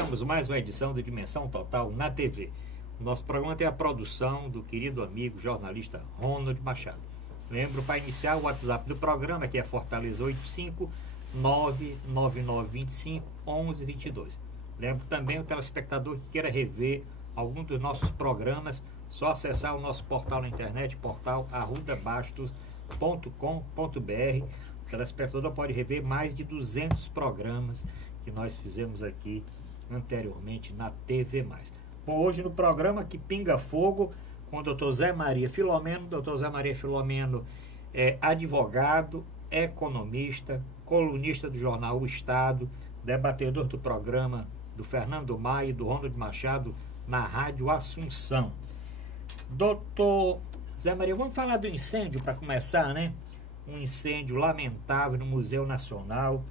Iniciamos mais uma edição do Dimensão Total na TV. O nosso programa tem a produção do querido amigo jornalista Ronald Machado. Lembro, para iniciar, o WhatsApp do programa, que é Fortaleza 85 99925 1122. Lembro também o telespectador que queira rever algum dos nossos programas, só acessar o nosso portal na internet, portal arrudabastos.com.br. O telespectador pode rever mais de 200 programas que nós fizemos aqui anteriormente na TV+. Bom, hoje no programa que pinga fogo com o Dr. Zé Maria Filomeno. Dr. Zé Maria Filomeno é advogado, economista, colunista do jornal O Estado, debatedor do programa do Fernando Maia e do Ronald Machado na Rádio Assunção. Doutor Zé Maria, vamos falar do incêndio para começar, né? Um incêndio lamentável no Museu Nacional,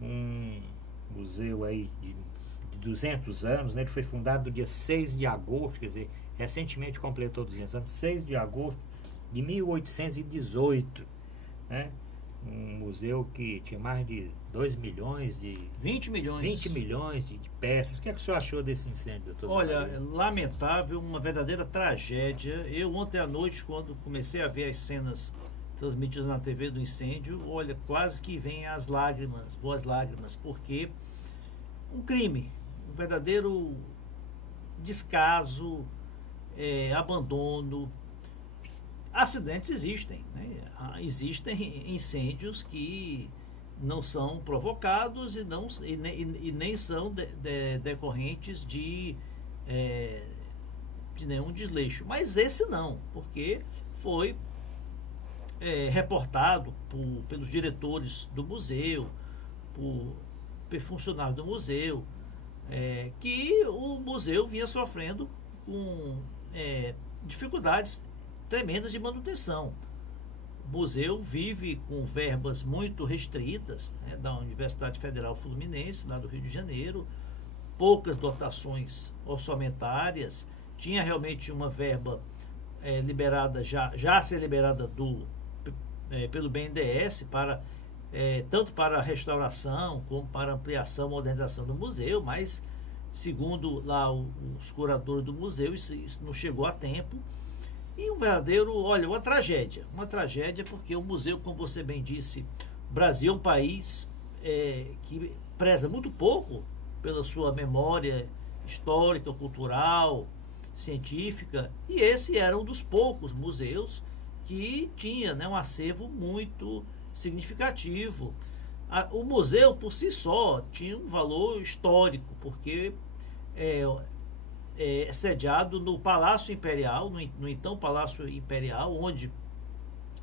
um museu aí de 200 anos, né? Ele foi fundado no dia 6 de agosto, quer dizer, recentemente completou 200 anos, 6 de agosto de 1818, né? Um museu que tinha mais de 2 milhões de... 20 milhões. 20 milhões de peças. O que é que o senhor achou desse incêndio, doutor? Olha, lamentável, uma verdadeira tragédia. Eu ontem à noite, quando comecei a ver as cenas transmitidas na TV do incêndio, olha, quase que vem as lágrimas, boas lágrimas, porque um crime, um verdadeiro descaso, abandono. Acidentes existem, né? Existem incêndios que não são provocados e nem são decorrentes de nenhum desleixo. Mas esse não, porque foi reportado pelos diretores do museu, por funcionários do museu, que o museu vinha sofrendo com dificuldades tremendas de manutenção. O museu vive com verbas muito restritas, né, da Universidade Federal Fluminense, lá do Rio de Janeiro, poucas dotações orçamentárias, tinha realmente uma verba liberada, já a ser liberada pelo BNDES, tanto para a restauração como para a ampliação e modernização do museu, mas segundo lá os curadores do museu, isso não chegou a tempo. E um verdadeiro, olha, uma tragédia porque o museu, como você bem disse, o Brasil é um país que preza muito pouco pela sua memória histórica, cultural, científica, e esse era um dos poucos museus que tinha, né, um acervo muito significativo. O museu, por si só, tinha um valor histórico, porque sediado no Palácio Imperial, no então Palácio Imperial, onde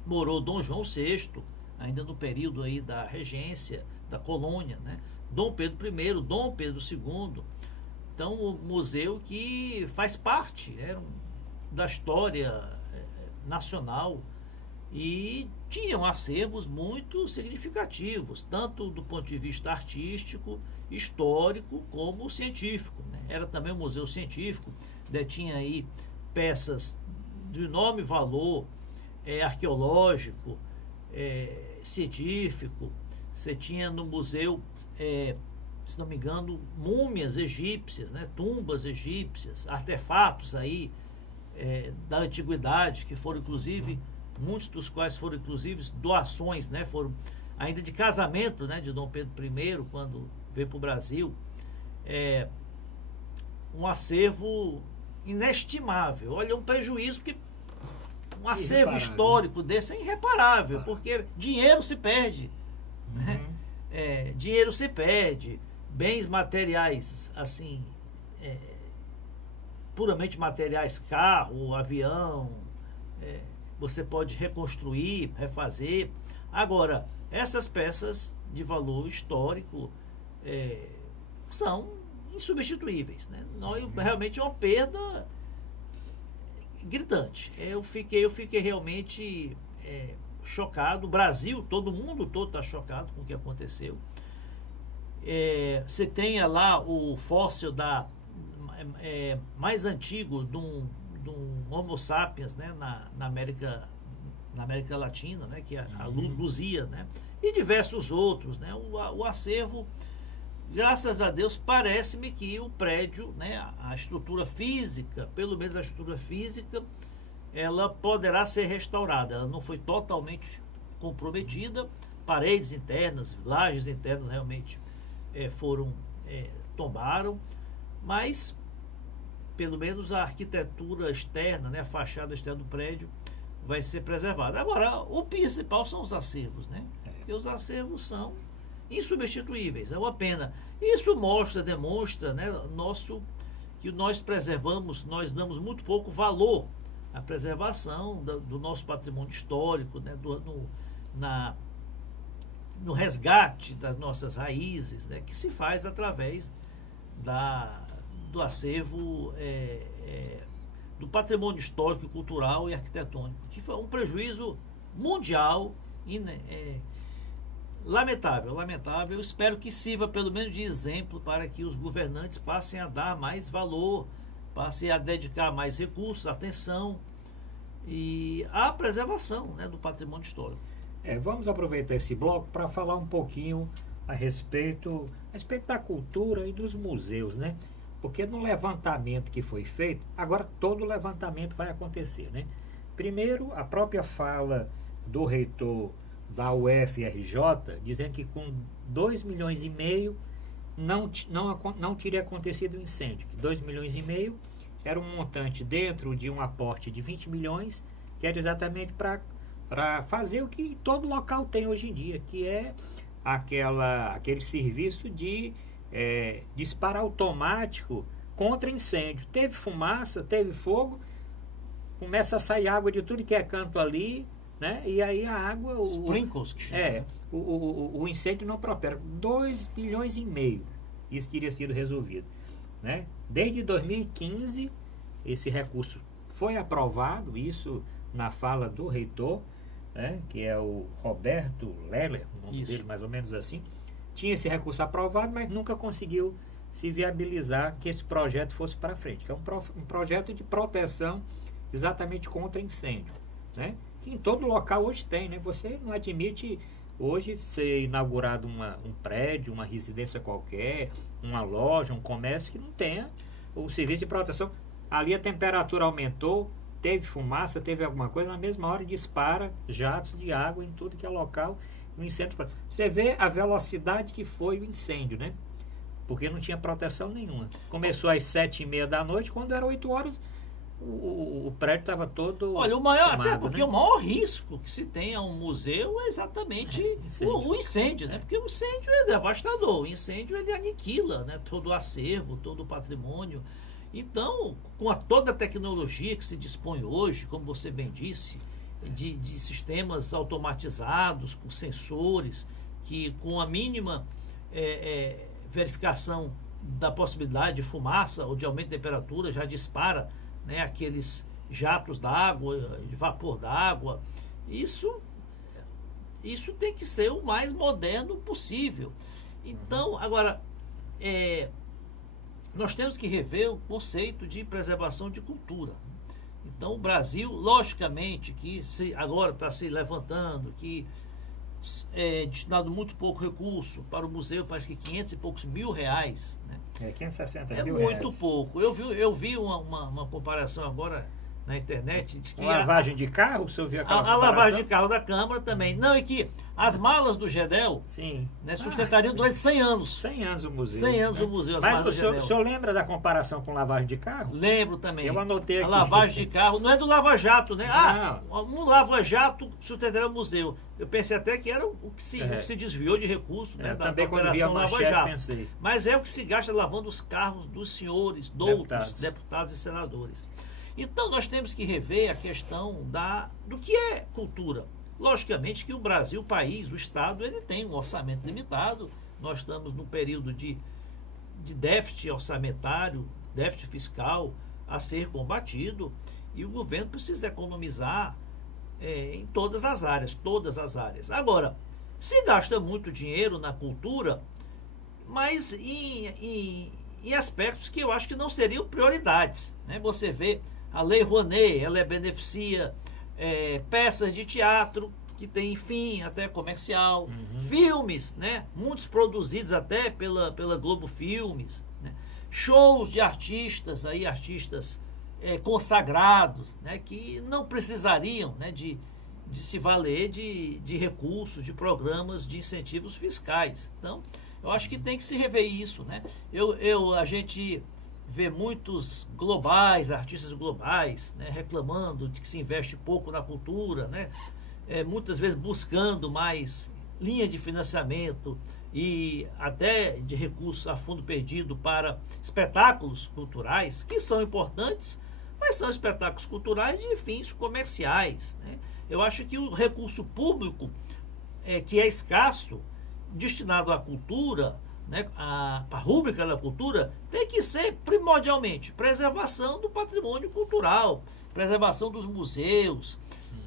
morou Dom João VI, ainda no período aí da regência, da colônia, né? Dom Pedro I, Dom Pedro II. Então, o museu que faz parte da história nacional e tinham acervos muito significativos, tanto do ponto de vista artístico, histórico, como científico, né? Era também um museu científico, tinha aí peças de enorme valor arqueológico, científico. Você tinha no museu, se não me engano, múmias egípcias, né? Tumbas egípcias, artefatos aí da antiguidade, que foram inclusive, muitos dos quais foram inclusive doações, né? Foram ainda de casamento, né? De Dom Pedro I, quando veio para o Brasil. Um acervo inestimável. Olha, um prejuízo, porque um acervo histórico desse é irreparável, porque dinheiro se perde, né? Dinheiro se perde, bens materiais, assim, puramente materiais, carro, avião, você pode reconstruir, refazer. Agora, essas peças de valor histórico são insubstituíveis, né? Realmente é uma perda gritante. Eu fiquei realmente chocado. O Brasil, todo mundo todo está chocado com o que aconteceu. Você tem lá o fóssil mais antigo de um Homo sapiens, né, na América Latina, né, que é a Luzia, né, e diversos outros, né? O acervo graças a Deus, parece-me que o prédio, né, a estrutura física, pelo menos a estrutura física, ela poderá ser restaurada. Ela não foi totalmente comprometida. Paredes internas, lajes internas realmente tombaram, mas pelo menos a arquitetura externa, né, a fachada externa do prédio vai ser preservada. Agora, o principal são os acervos, né? Porque os acervos são insubstituíveis, é uma pena. Isso demonstra, né, que nós preservamos, nós damos muito pouco valor à preservação do nosso patrimônio histórico, né, no resgate das nossas raízes, né, que se faz através do acervo do patrimônio histórico, cultural e arquitetônico, que foi um prejuízo mundial lamentável. Eu espero que sirva pelo menos de exemplo para que os governantes passem a dar mais valor, passem a dedicar mais recursos, atenção e à preservação, né, do patrimônio histórico. Vamos aproveitar esse bloco para falar um pouquinho a respeito da cultura e dos museus, né? Porque no levantamento que foi feito, agora todo levantamento vai acontecer, né? Primeiro, a própria fala do reitor da UFRJ, dizendo que com 2,5 milhões não teria acontecido o incêndio. 2,5 milhões era um montante dentro de um aporte de 20 milhões, que era exatamente para fazer o que todo local tem hoje em dia, que é aquele serviço de disparo automático contra incêndio. Teve fumaça, teve fogo, começa a sair água de tudo que é canto ali, né? E aí a água... Sprinkles, que chama. O incêndio não prospera. 2,5 milhões, isso teria sido resolvido, né? Desde 2015, esse recurso foi aprovado, isso na fala do reitor, né? Que é o Roberto Leller, o nome dele mais ou menos assim. Tinha esse recurso aprovado, mas nunca conseguiu se viabilizar que esse projeto fosse para frente, que é um projeto de proteção exatamente contra incêndio, né? Que em todo local hoje tem, né? Você não admite hoje ser inaugurado um prédio, uma residência qualquer, uma loja, um comércio que não tenha o serviço de proteção. Ali a temperatura aumentou, teve fumaça, teve alguma coisa, na mesma hora dispara jatos de água em tudo que é local. Um incêndio. Você vê a velocidade que foi o incêndio, né? Porque não tinha proteção nenhuma. Começou às 7h30 da noite, quando era 8 horas, o prédio estava todo... Olha, até porque, né, o maior risco que se tem a um museu é exatamente o incêndio, né? Porque o incêndio é devastador, o incêndio ele aniquila, né, todo o acervo, todo o patrimônio. Então, com toda a tecnologia que se dispõe hoje, como você bem disse, de sistemas automatizados, com sensores, que com a mínima verificação da possibilidade de fumaça ou de aumento de temperatura já dispara, né, aqueles jatos d'água, de vapor d'água. Isso tem que ser o mais moderno possível. Então, agora, nós temos que rever o conceito de preservação de cultura. Então, o Brasil, logicamente, que agora está se levantando, que é destinado muito pouco recurso para o museu, parece que 500 e poucos mil reais, né? 560 mil muito reais. pouco. Eu vi uma comparação agora na internet. Diz que lavagem de carro, o senhor viu aquela comparação? A lavagem de carro da Câmara também. Não, e que as malas do GEDEL, sim, né, sustentariam durante 100 anos. 100 anos o museu. 100 anos, né, o museu. Mas o senhor lembra da comparação com lavagem de carro? Lembro também. Eu anotei aqui. A lavagem de carro, não é do Lava Jato, né? Um Lava Jato sustentaria o museu. Eu pensei até que era o que se desviou de recursos, né, da operação Lava Jato. Pensei. Mas é o que se gasta lavando os carros dos senhores, doutos, deputados e senadores. Então nós temos que rever a questão do que é cultura. Logicamente que o Brasil, o país, o Estado, ele tem um orçamento limitado. Nós estamos num período de déficit orçamentário, déficit fiscal a ser combatido, e o governo precisa economizar em todas as áreas. Agora, se gasta muito dinheiro na cultura, mas em aspectos que eu acho que não seriam prioridades, né? Você vê a Lei Rouanet, ela beneficia peças de teatro que tem fim até comercial, filmes, né? Muitos produzidos até pela Globo Filmes, né? Shows de artistas, aí, artistas consagrados, né? Que não precisariam, né? de se valer de recursos, de programas de incentivos fiscais. Então, eu acho que tem que se rever isso, né? A gente vê muitos artistas globais, né, reclamando de que se investe pouco na cultura, né, muitas vezes buscando mais linha de financiamento e até de recursos a fundo perdido para espetáculos culturais, que são importantes, mas são espetáculos culturais de fins comerciais, né? Eu acho que o recurso público, que é escasso, destinado à cultura, né, a rúbrica da cultura, tem que ser primordialmente preservação do patrimônio cultural, preservação dos museus,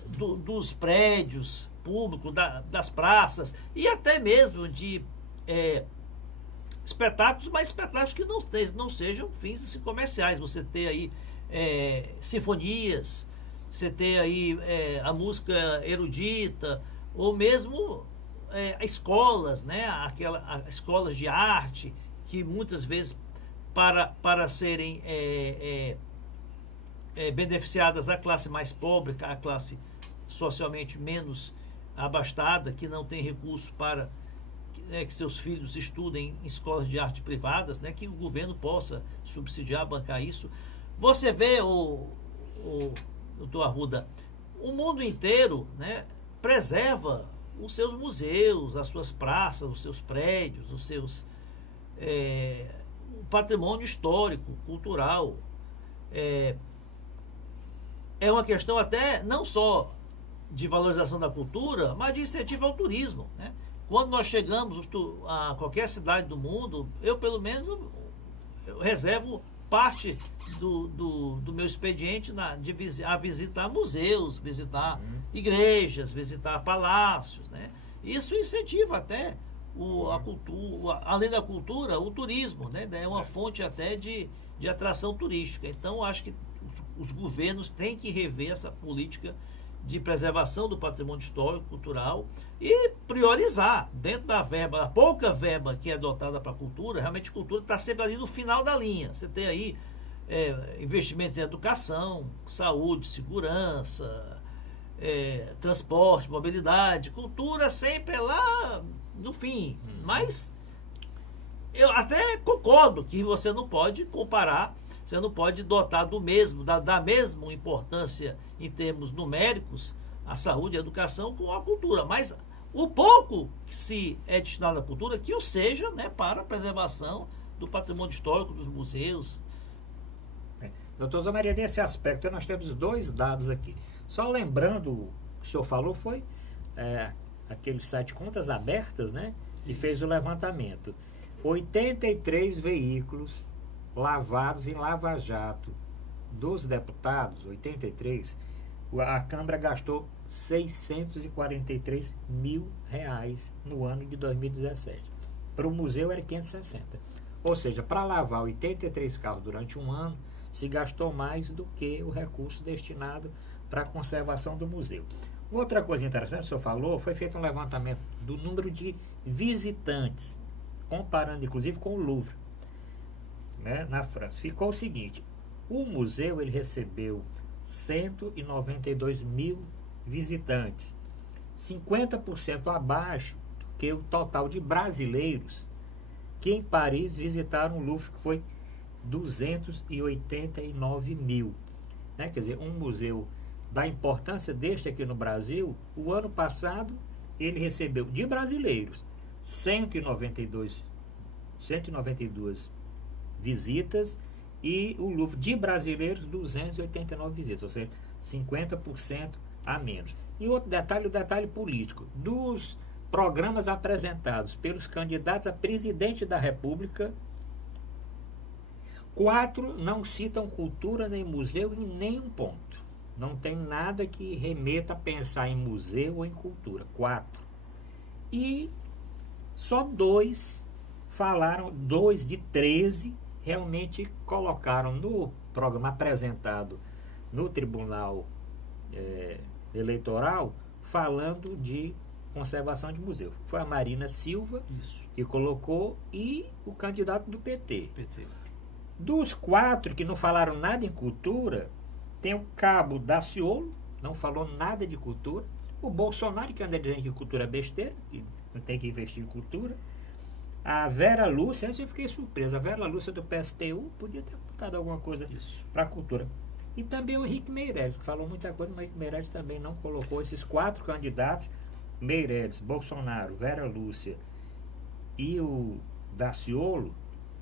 dos prédios públicos, das praças e até mesmo de espetáculos, mas espetáculos que não sejam fins comerciais. Você ter aí sinfonias, você ter aí a música erudita, ou mesmo escolas, né? Escolas de arte, que muitas vezes, para serem beneficiadas a classe mais pobre, a classe socialmente menos abastada, que não tem recurso para que seus filhos estudem em escolas de arte privadas, né? Que o governo possa subsidiar, bancar isso. Você vê, doutor Arruda, o mundo inteiro, né, preserva os seus museus, as suas praças, os seus prédios, o patrimônio histórico, cultural. É uma questão até não só de valorização da cultura, mas de incentivo ao turismo, né? Quando nós chegamos a qualquer cidade do mundo, eu pelo menos eu reservo parte do meu expediente a visitar museus, visitar igrejas, visitar palácios, né? Isso incentiva até a cultura, além da cultura, o turismo, né? É uma fonte até de atração turística. Então, acho que os governos têm que rever essa política de preservação do patrimônio histórico, cultural, e priorizar dentro da verba, a pouca verba que é dotada para a cultura. Realmente a cultura está sempre ali no final da linha. Você tem aí investimentos em educação, saúde, segurança, transporte, mobilidade. Cultura sempre é lá no fim. Mas eu até concordo que você não pode comparar, você não pode dotar da mesma importância em termos numéricos a saúde e a educação com a cultura. Mas o pouco que se é destinado à cultura, que o seja, né, para a preservação do patrimônio histórico, dos museus. Doutor Zé Maria, nesse aspecto, nós temos dois dados aqui. Só lembrando, o que o senhor falou foi aquele site Contas Abertas, né, que fez o levantamento. 83 veículos lavados em lava-jato dos deputados, 83, a Câmara gastou 643 mil reais no ano de 2017. Para o museu era 560. Ou seja, para lavar 83 carros durante um ano, se gastou mais do que o recurso destinado para a conservação do museu. Outra coisa interessante, o senhor falou, foi feito um levantamento do número de visitantes, comparando inclusive com o Louvre, né, na França. Ficou o seguinte: o museu ele recebeu 192 mil visitantes, 50% abaixo do que o total de brasileiros que em Paris visitaram o Louvre, que foi 289 mil. Né? Quer dizer, um museu da importância deste aqui no Brasil, o ano passado ele recebeu de brasileiros 192 visitas, e o Louvre de brasileiros 289 visitas, ou seja, 50% a menos. E outro detalhe, o detalhe político, dos programas apresentados pelos candidatos a presidente da República, 4 não citam cultura nem museu em nenhum ponto. Não tem nada que remeta a pensar em museu ou em cultura. 4. E só 2 falaram, 2 de 13 realmente colocaram no programa apresentado no Tribunal Eleitoral, falando de conservação de museu. Foi a Marina Silva Isso. que colocou e o candidato do PT. PT. Dos 4 que não falaram nada em cultura, tem o Cabo Daciolo, não falou nada de cultura. O Bolsonaro, que anda dizendo que cultura é besteira, que não tem que investir em cultura. A Vera Lúcia, eu fiquei surpresa, a Vera Lúcia do PSTU podia ter botado alguma coisa para a cultura. E também o Henrique Meirelles, que falou muita coisa, mas o Henrique Meirelles também não colocou esses 4 candidatos, Meirelles, Bolsonaro, Vera Lúcia e o Daciolo,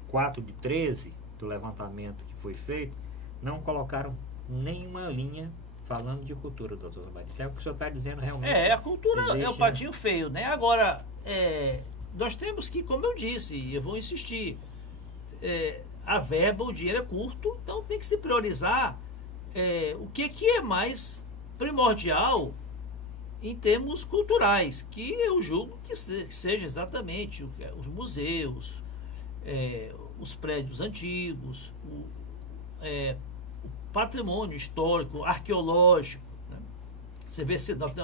4 de 13 do levantamento que foi feito, não colocaram nenhuma linha falando de cultura, doutor Zabarini. Então, é o que o senhor está dizendo realmente. A cultura existe, é o patinho feio, né? Agora, nós temos que, como eu disse, e eu vou insistir, a verba, o dinheiro é curto, então tem que se priorizar o que é mais primordial em termos culturais, que eu julgo que seja exatamente os museus, os prédios antigos, o patrimônio histórico, arqueológico. Né? Você vê,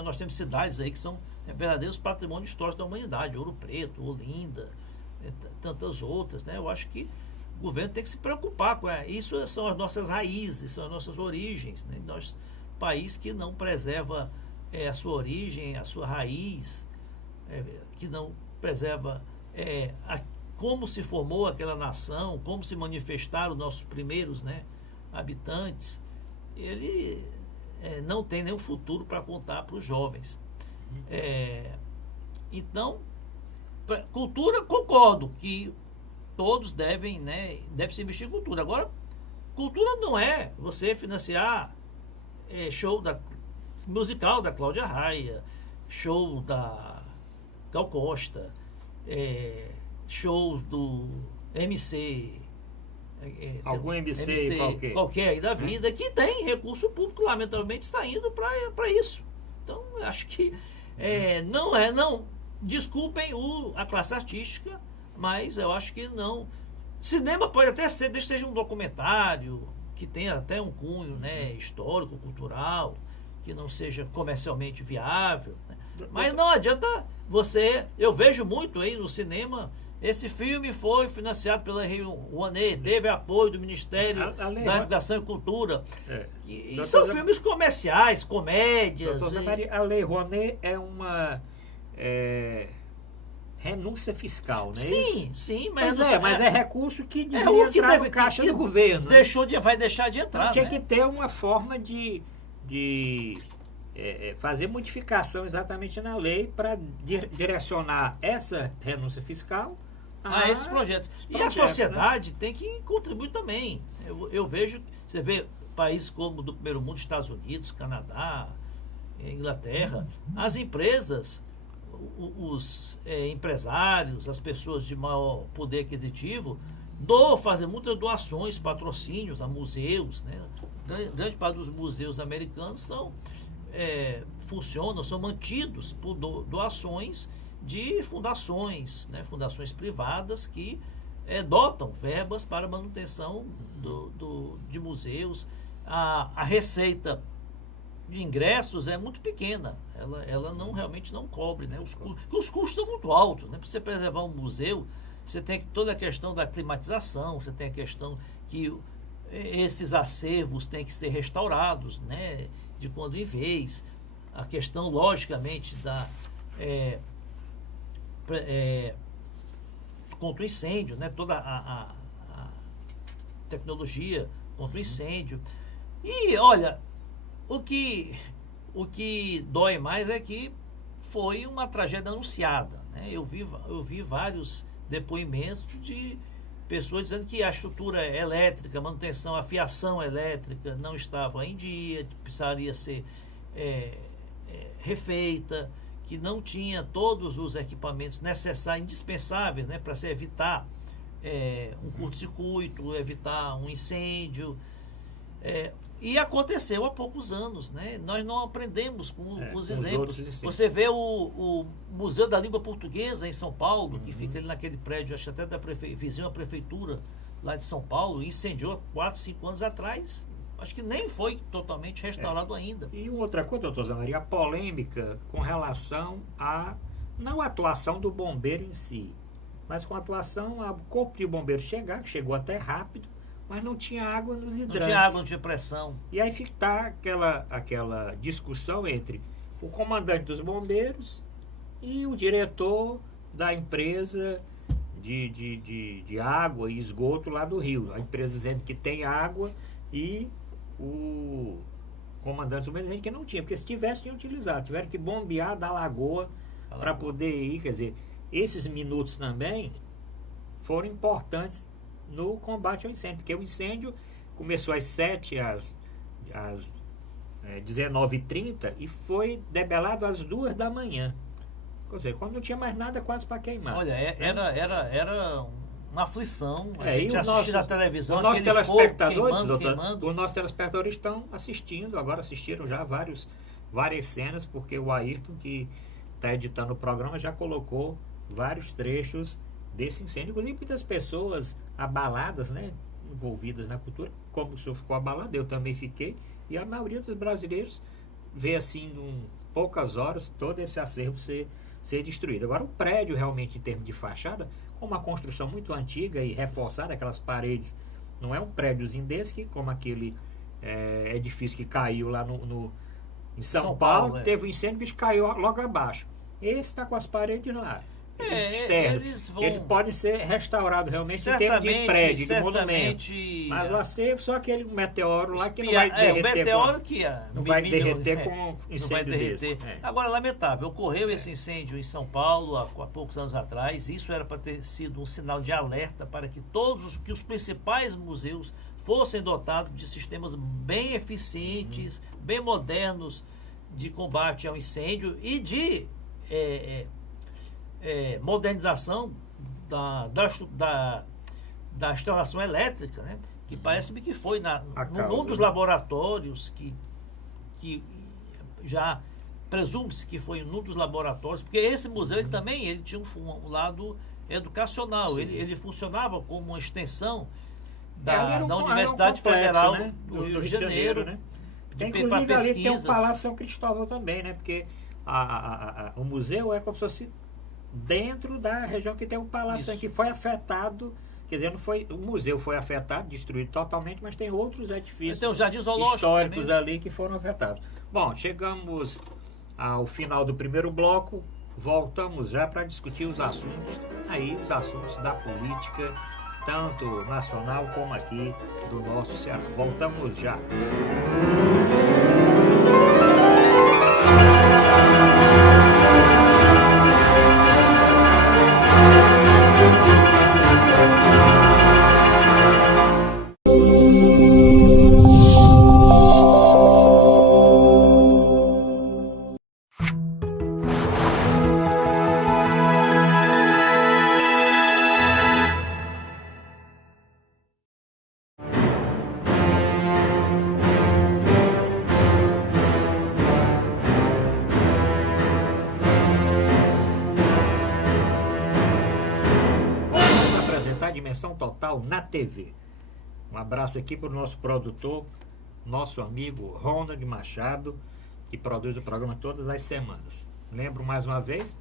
nós temos cidades aí que são verdadeiros patrimônios históricos da humanidade, Ouro Preto, Olinda, tantas outras. Né? Eu acho que o governo tem que se preocupar com isso. São as nossas raízes, são as nossas origens. Né? Nós, país que não preserva a sua origem, a sua raiz, que não preserva como se formou aquela nação, como se manifestaram os nossos primeiros, né, habitantes, ele não tem nenhum futuro para contar para os jovens. Então, cultura, concordo que todos devem, né, se investir em cultura. Agora, cultura não é você financiar show musical da Cláudia Raia, show da Gal Costa, shows do MC, algum MC qualquer aí da vida, que tem recurso público, lamentavelmente está indo para isso. Então, acho que não, desculpem a classe artística, mas eu acho que não. Cinema pode até ser, desde que seja um documentário, que tenha até um cunho, né, histórico, cultural, que não seja comercialmente viável. Né? Mas não adianta eu vejo muito aí no cinema. Esse filme foi financiado pela Rouanet, teve apoio do Ministério da Educação e Cultura. E são filmes comerciais, comédias. A Lei Rouanet é uma renúncia fiscal, né? Sim, mas é recurso que deveria entrar no caixa do governo. Vai deixar de entrar. Então, tinha que ter uma forma de fazer modificação exatamente na lei para direcionar essa renúncia fiscal a esses projetos. E a sociedade, né, tem que contribuir também. Eu vejo, você vê países como do primeiro mundo, Estados Unidos, Canadá, Inglaterra, as empresas, os empresários, as pessoas de maior poder aquisitivo, fazem muitas doações, patrocínios a museus. Né? Grande parte dos museus americanos funcionam, são mantidos por doações de fundações, né? Fundações privadas que dotam verbas para manutenção de museus. A receita de ingressos é muito pequena, ela realmente não cobre, né? Os custos são muito altos, né? Para você preservar um museu, você tem toda a questão da climatização, você tem a questão que esses acervos têm que ser restaurados, né, de quando em vez, a questão, logicamente, da contra o incêndio, né, toda a tecnologia contra o incêndio. E, olha, o que dói mais é que foi uma tragédia anunciada, né? Eu vi vários depoimentos de pessoas dizendo que a estrutura elétrica, manutenção, a fiação elétrica não estava em dia, precisaria ser refeita, que não tinha todos os equipamentos necessários, indispensáveis, né, para se evitar um curto-circuito, evitar um incêndio. E aconteceu há poucos anos, né? Nós não aprendemos com os exemplos. Você vê o Museu da Língua Portuguesa em São Paulo, que fica ali naquele prédio, acho até vizinho à prefeitura lá de São Paulo, incendiou 4, 5 anos atrás. acho que nem foi totalmente restaurado ainda. E outra coisa, doutor Zé Maria, a polêmica com relação a, não a atuação do bombeiro em si, mas com a atuação ao corpo de bombeiro chegar, que chegou até rápido, mas não tinha água nos hidrantes. Não tinha água, não tinha pressão. E aí fica aquela discussão entre o comandante dos bombeiros e o diretor da empresa de água e esgoto lá do Rio. A empresa dizendo que tem água e o comandante dos bombeiros dizendo que não tinha, porque se tivesse, tinha utilizado. Tiveram que bombear da lagoa para poder ir. Quer dizer, esses minutos também foram importantes no combate ao incêndio, porque o incêndio começou às 7 às 19h30 e foi debelado às 2 da manhã. Quer dizer, quando não tinha mais nada quase para queimar. Olha, era uma aflição. A e gente assistir na televisão, os nossos telespectadores, queimando. Os nossos telespectadores estão assistindo, agora assistiram já várias cenas, porque o Ayrton, que está editando o programa, já colocou vários trechos desse incêndio. Inclusive, muitas pessoas abaladas, né, envolvidas na cultura, como o senhor ficou abalado, eu também fiquei, e a maioria dos brasileiros vê assim, em poucas horas, todo esse acervo ser destruído. Agora, o prédio, realmente, em termos de fachada, com uma construção muito antiga e reforçada, aquelas paredes, não é um prédiozinho desse, que, como aquele edifício que caiu lá em São Paulo, que teve um incêndio, o bicho caiu logo abaixo. Esse está com as paredes lá. Eles podem ser restaurados realmente em termos de prédio, de monumento. Mas o acervo, só aquele meteoro lá que não vai derreter. O meteoro que não vai derreter com incêndio desse. Agora, lamentável, ocorreu esse incêndio em São Paulo há poucos anos atrás. Isso era para ter sido um sinal de alerta para que os principais museus fossem dotados de sistemas bem eficientes, bem modernos de combate ao incêndio e de modernização da instalação elétrica, né? Que parece-me que foi num dos laboratórios que já presume-se que foi num dos laboratórios, porque esse museu ele tinha um lado educacional, ele funcionava como uma extensão da Universidade Federal, né, do Rio de Janeiro, né? Inclusive ali tem o Palácio São Cristóvão também, né? Porque o museu é como se fosse dentro da região que tem o Palácio, que foi afetado, quer dizer, o museu foi afetado, destruído totalmente, mas tem outros edifícios históricos também ali que foram afetados. Bom, chegamos ao final do primeiro bloco, voltamos já para discutir os assuntos da política, tanto nacional como aqui do nosso Ceará. Voltamos já. Dimensão Total na TV. Um abraço aqui para o nosso produtor, nosso amigo Ronald Machado, que produz o programa todas as semanas. Lembro mais uma vez,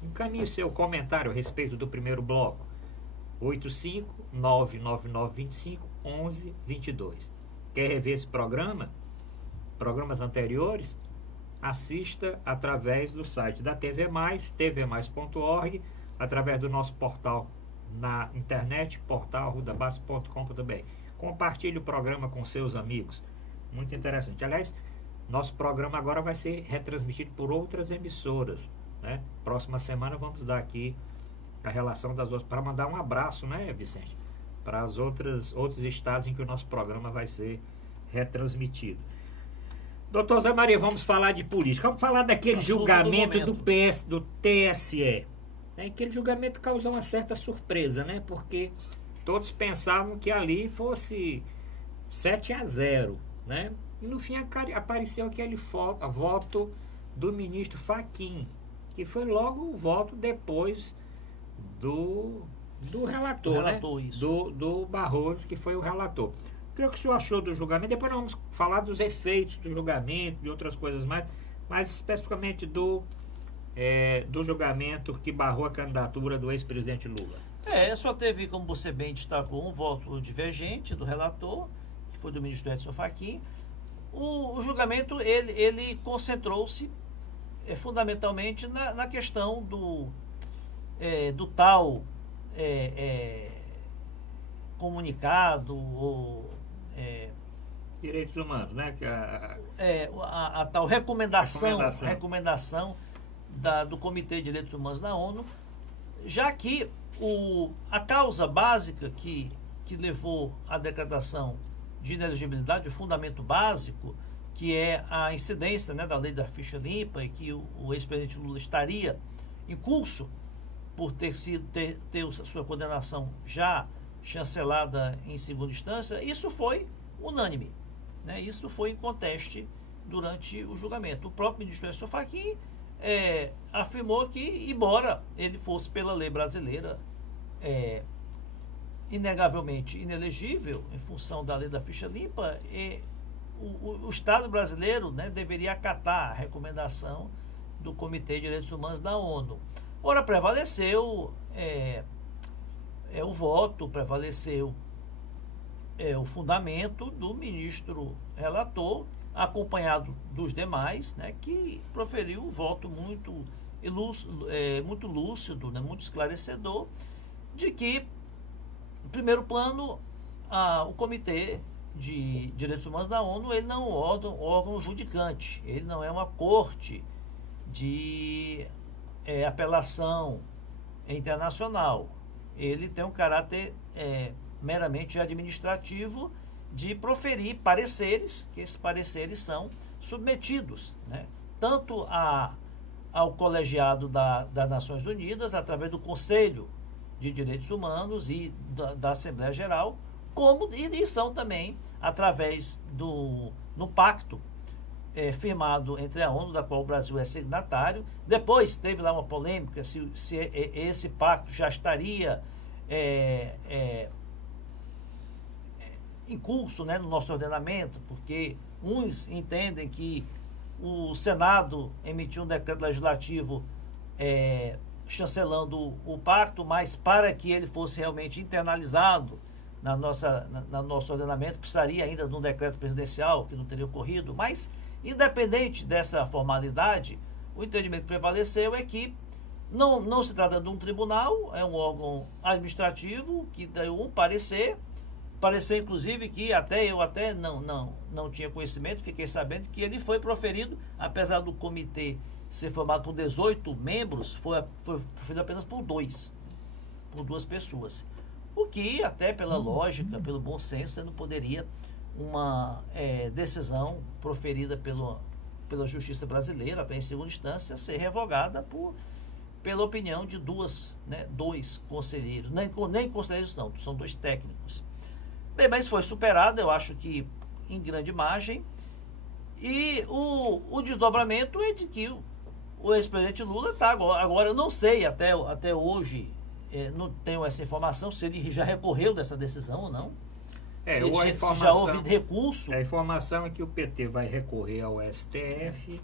encaminhe seu comentário a respeito do primeiro bloco. 85-99925-1122. Quer rever esse programa? Programas anteriores? Assista através do site da TV Mais, tvmais.org, através do nosso portal na internet, portal@arrudabass.com.br. Compartilhe o programa com seus amigos. Muito interessante. Aliás, nosso programa agora vai ser retransmitido por outras emissoras, né? Próxima semana vamos dar aqui a relação das outras, para mandar um abraço, né, Vicente? Para os outros estados em que o nosso programa vai ser retransmitido. Doutor Zé Maria, vamos falar de política. Vamos falar daquele julgamento do TSE. Aquele julgamento causou uma certa surpresa, né? Porque todos pensavam que ali fosse 7-0, né? E no fim apareceu aquele voto do ministro Fachin, que foi logo o voto depois do relator, né? Do Barroso, que foi o relator. o que o senhor achou do julgamento? Depois nós vamos falar dos efeitos do julgamento, de outras coisas mais, mas especificamente do julgamento que barrou a candidatura do ex-presidente Lula. Só teve, como você bem destacou, um voto divergente do relator, que foi do ministro Edson Fachin. O julgamento, ele concentrou-se fundamentalmente na questão do tal comunicado ou Direitos humanos, né? Que a tal recomendação do Comitê de Direitos Humanos da ONU, já que a causa básica que levou à decretação de inelegibilidade, o fundamento básico, que é a incidência, né, da lei da ficha limpa, e que o ex-presidente Lula estaria em curso por ter sua condenação já chancelada em segunda instância, isso foi unânime, né? Isso foi em conteste durante o julgamento. O próprio ministro Edson Fachin afirmou que, embora ele fosse pela lei brasileira inegavelmente inelegível em função da lei da ficha limpa, o Estado brasileiro, né, deveria acatar a recomendação do Comitê de Direitos Humanos da ONU. Ora, prevaleceu o voto, prevaleceu o fundamento do ministro relator, acompanhado dos demais, né, que proferiu um voto muito lúcido, né, muito esclarecedor, de que, em primeiro plano, o Comitê de Direitos Humanos da ONU, ele não é um órgão judicante, ele não é uma corte de apelação internacional. Ele tem um caráter meramente administrativo de proferir pareceres, que esses pareceres são submetidos, né, tanto ao colegiado das Nações Unidas, através do Conselho de Direitos Humanos e da Assembleia Geral, como e são também através no pacto firmado entre a ONU, da qual o Brasil é signatário. Depois teve lá uma polêmica se esse pacto já estaria em curso, né, no nosso ordenamento, porque uns entendem que o Senado emitiu um decreto legislativo chancelando o pacto, mas para que ele fosse realmente internalizado no nosso ordenamento, precisaria ainda de um decreto presidencial, que não teria ocorrido. Mas, independente dessa formalidade, o entendimento que prevaleceu é que não se trata de um tribunal, é um órgão administrativo que deu um parecer inclusive que eu não tinha conhecimento, fiquei sabendo que ele foi proferido, apesar do comitê ser formado por 18 membros, foi proferido apenas por duas pessoas. O que, até pela lógica, pelo bom senso, você não poderia uma decisão proferida pela justiça brasileira, até em segunda instância, ser revogada pela opinião de dois conselheiros. Nem conselheiros são dois técnicos. Bem, mas foi superado, eu acho que em grande margem. E o desdobramento é de que o ex-presidente Lula está agora, eu não sei até hoje, não tenho essa informação, se ele já recorreu dessa decisão ou não. Se já houve recurso. A informação é que o PT vai recorrer ao STF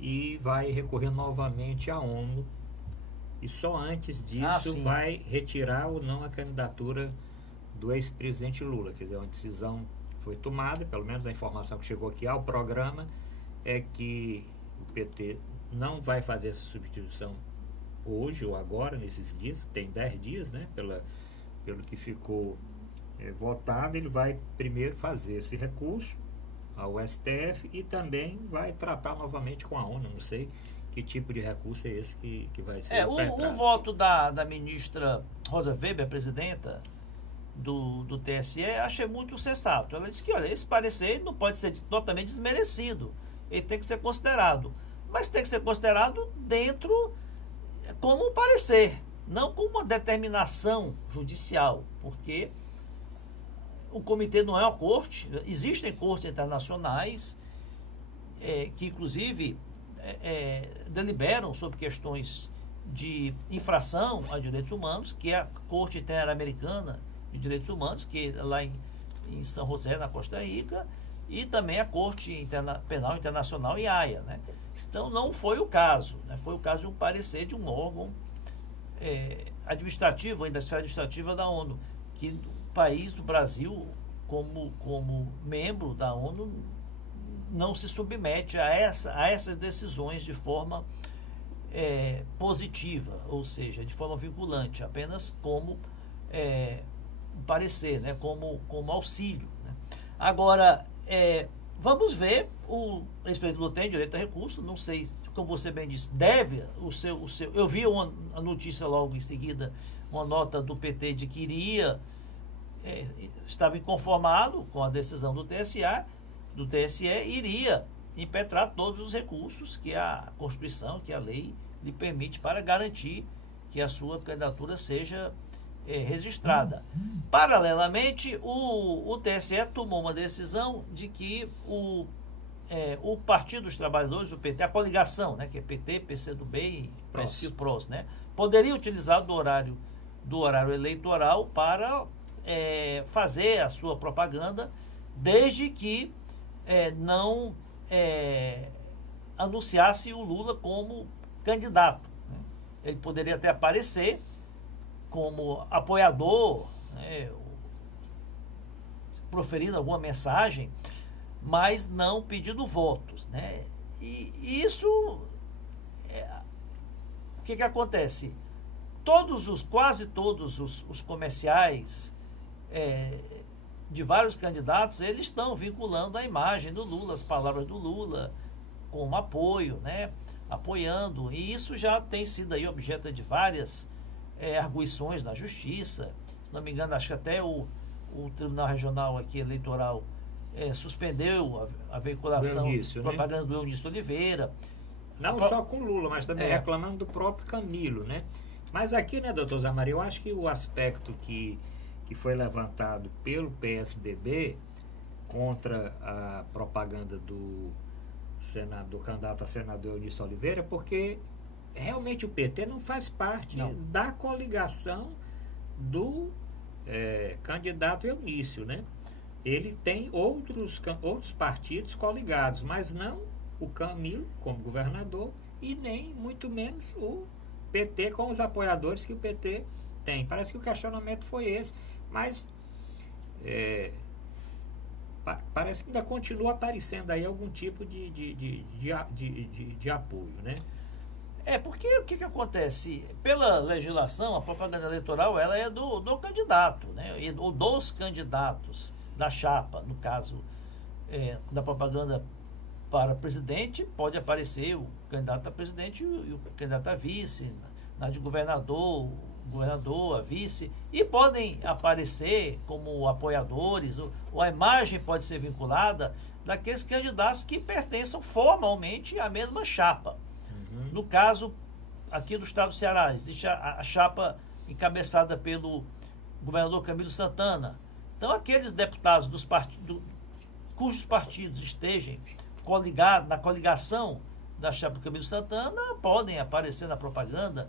e vai recorrer novamente à ONU. E só antes disso vai retirar ou não a candidatura do ex-presidente Lula. Quer dizer, uma decisão foi tomada, pelo menos a informação que chegou aqui ao programa é que o PT não vai fazer essa substituição hoje ou agora, nesses dias, tem 10 dias, né, pelo que ficou votado. Ele vai primeiro fazer esse recurso ao STF e também vai tratar novamente com a ONU. Não sei que tipo de recurso é esse que vai ser o voto da ministra Rosa Weber, presidenta do TSE, achei muito sensato. Ela disse que, olha, esse parecer não pode ser totalmente desmerecido, ele tem que ser considerado, mas tem que ser considerado como um parecer, não como uma determinação judicial, porque o comitê não é uma corte. Existem cortes internacionais que inclusive deliberam sobre questões de infração a direitos humanos, que é a Corte Interamericana de Direitos Humanos, que lá em São José, na Costa Rica, e também a Corte Penal Internacional em Haia, né? Então, não foi o caso, né? Foi o caso de um parecer de um órgão administrativo, ainda da esfera administrativa da ONU, que o país, o Brasil, como membro da ONU, não se submete a essas decisões de forma positiva, ou seja, de forma vinculante, apenas como um parecer, né? como auxílio, né? Agora, vamos ver, o ex-presidente Lula tem direito a recurso, não sei, como você bem disse, deve o seu eu vi a notícia logo em seguida, uma nota do PT de que estava inconformado com a decisão do TSE, iria impetrar todos os recursos que a Constituição, que a lei lhe permite para garantir que a sua candidatura seja registrada. Paralelamente, o TSE tomou uma decisão de que o Partido dos Trabalhadores, o PT, a coligação, né, que é PT, PCdoB e PSFI e PROS, né, poderia utilizar do horário eleitoral para fazer a sua propaganda, desde que não anunciasse o Lula como candidato, né? Ele poderia até aparecer como apoiador, né, proferindo alguma mensagem, mas não pedindo votos, né? E isso, o que acontece? Quase todos os comerciais de vários candidatos, eles estão vinculando a imagem do Lula, as palavras do Lula, como apoio, né? Apoiando, e isso já tem sido aí objeto de várias arguições na justiça. Se não me engano, acho que até o Tribunal Regional aqui eleitoral suspendeu a veiculação propaganda do Eunício Oliveira. Não só com Lula, mas também reclamando do próprio Camilo, né? Mas aqui, né, doutor Zé Maria, eu acho que o aspecto que foi levantado pelo PSDB contra a propaganda do candidato a senador Eunício Oliveira, porque realmente o PT não faz parte da coligação do candidato Eunício, né? Ele tem outros partidos coligados, mas não o Camilo como governador e nem muito menos o PT com os apoiadores que o PT tem. Parece que o questionamento foi esse, mas parece que ainda continua aparecendo aí algum tipo de apoio, né? Porque o que acontece? Pela legislação, a propaganda eleitoral ela é do candidato, né? Ou dos candidatos da chapa. No caso da propaganda para presidente, pode aparecer o candidato a presidente e o candidato a vice, na de governador, a vice, e podem aparecer como apoiadores, ou a imagem pode ser vinculada daqueles candidatos que pertençam formalmente à mesma chapa. No caso, aqui do estado do Ceará, existe a chapa encabeçada pelo governador Camilo Santana. Então, aqueles deputados cujos partidos estejam na coligação da chapa do Camilo Santana podem aparecer na propaganda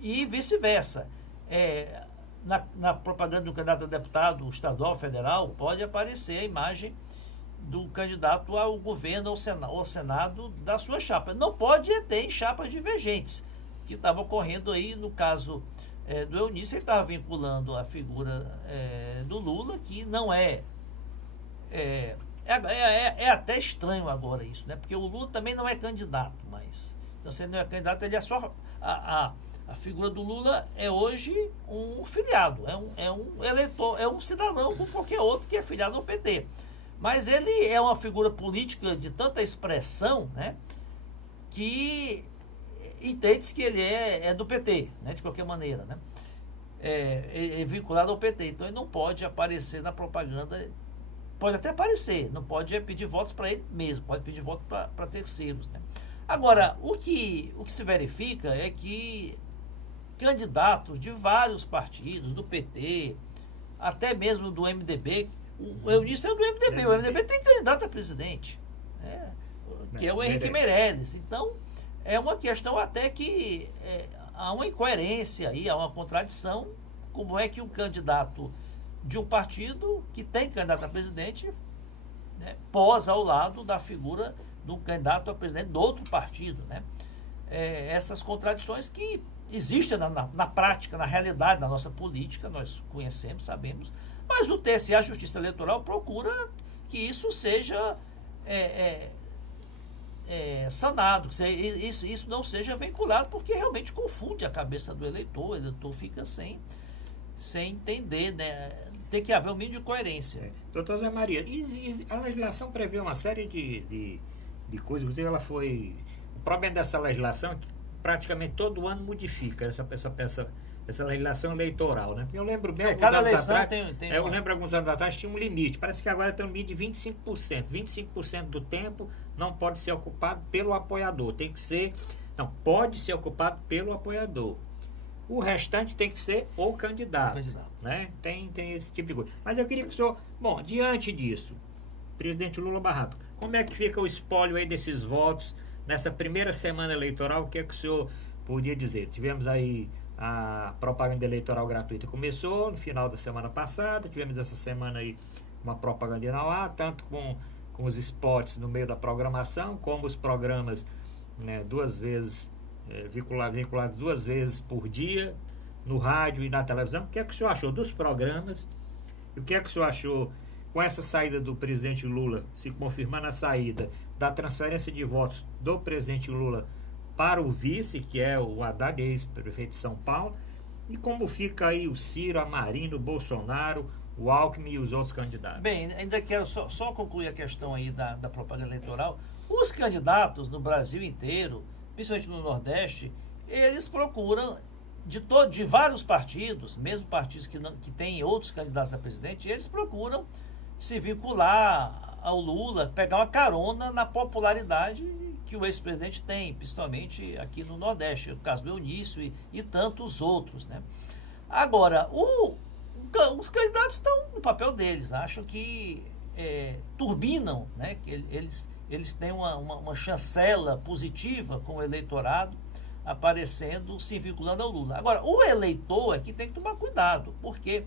e vice-versa. Na propaganda do candidato a deputado estadual, federal, pode aparecer a imagem do candidato ao governo, ao Senado da sua chapa. Não pode ter em chapas divergentes, que estava ocorrendo aí no caso do Eunício. Ele estava vinculando a figura do Lula, que não é até estranho agora isso, né? Porque o Lula também não é candidato, mas então, se ele não é candidato, ele é só a figura do Lula é hoje um filiado, é um eleitor, é um cidadão como qualquer outro que é filiado ao PT. Mas ele é uma figura política de tanta expressão, né, que entende-se que ele é do PT, né, de qualquer maneira, né? É vinculado ao PT. Então ele não pode aparecer na propaganda. Pode até aparecer, não pode pedir votos para ele mesmo, pode pedir votos para terceiros, né? Agora, o que se verifica é que candidatos de vários partidos, do PT, até mesmo do MDB, o Eunício é do MDB, o MDB tem candidato a presidente, né, que é o Henrique Meirelles. Então, é uma questão até que há uma incoerência aí, há uma contradição. Como é que um candidato de um partido que tem candidato a presidente, né, posa ao lado da figura de um candidato a presidente do outro partido, né? Essas contradições que existem na prática, na realidade da nossa política, nós conhecemos, sabemos, mas o TSE, a Justiça Eleitoral, procura que isso seja sanado, que isso não seja vinculado, porque realmente confunde a cabeça do eleitor, o eleitor fica sem entender, né? Tem que haver um mínimo de coerência. Doutor Zé Maria, a legislação prevê uma série de coisas, inclusive ela foi... O problema dessa legislação é que praticamente todo ano modifica essa legislação eleitoral, né? Eu lembro bem, alguns anos atrás, eu lembro alguns anos atrás tinha um limite, parece que agora tem um limite de 25%. 25% do tempo não pode ser ocupado pelo apoiador, pode ser ocupado pelo apoiador. O restante tem que ser o candidato. Né? Tem esse tipo de coisa. Mas eu queria que o senhor, diante disso, presidente Lula Barrato, como é que fica o espólio aí desses votos nessa primeira semana eleitoral? O que é que o senhor podia dizer? Tivemos aí a propaganda eleitoral gratuita, começou no final da semana passada, tivemos essa semana aí uma propaganda no ar, tanto com os spots no meio da programação, como os programas, né, vinculados 2 vezes por dia, no rádio e na televisão. O que é que o senhor achou dos programas? E o que é que o senhor achou com essa saída do presidente Lula, se confirmando a saída da transferência de votos do presidente Lula para o vice, que é o Haddad, ex-prefeito de São Paulo, e como fica aí o Ciro, a Marina, o Bolsonaro, o Alckmin e os outros candidatos? Bem, ainda quero só concluir a questão aí da propaganda eleitoral. Os candidatos no Brasil inteiro, principalmente no Nordeste, eles procuram, de vários partidos, mesmo partidos que têm outros candidatos a presidente, eles procuram se vincular ao Lula, pegar uma carona na popularidade que o ex-presidente tem, principalmente aqui no Nordeste, o caso do Eunício e tantos outros, né? Agora, os candidatos estão no papel deles, acham que turbinam, né? Que eles têm uma chancela positiva com o eleitorado aparecendo, se vinculando ao Lula. Agora, o eleitor é que tem que tomar cuidado, porque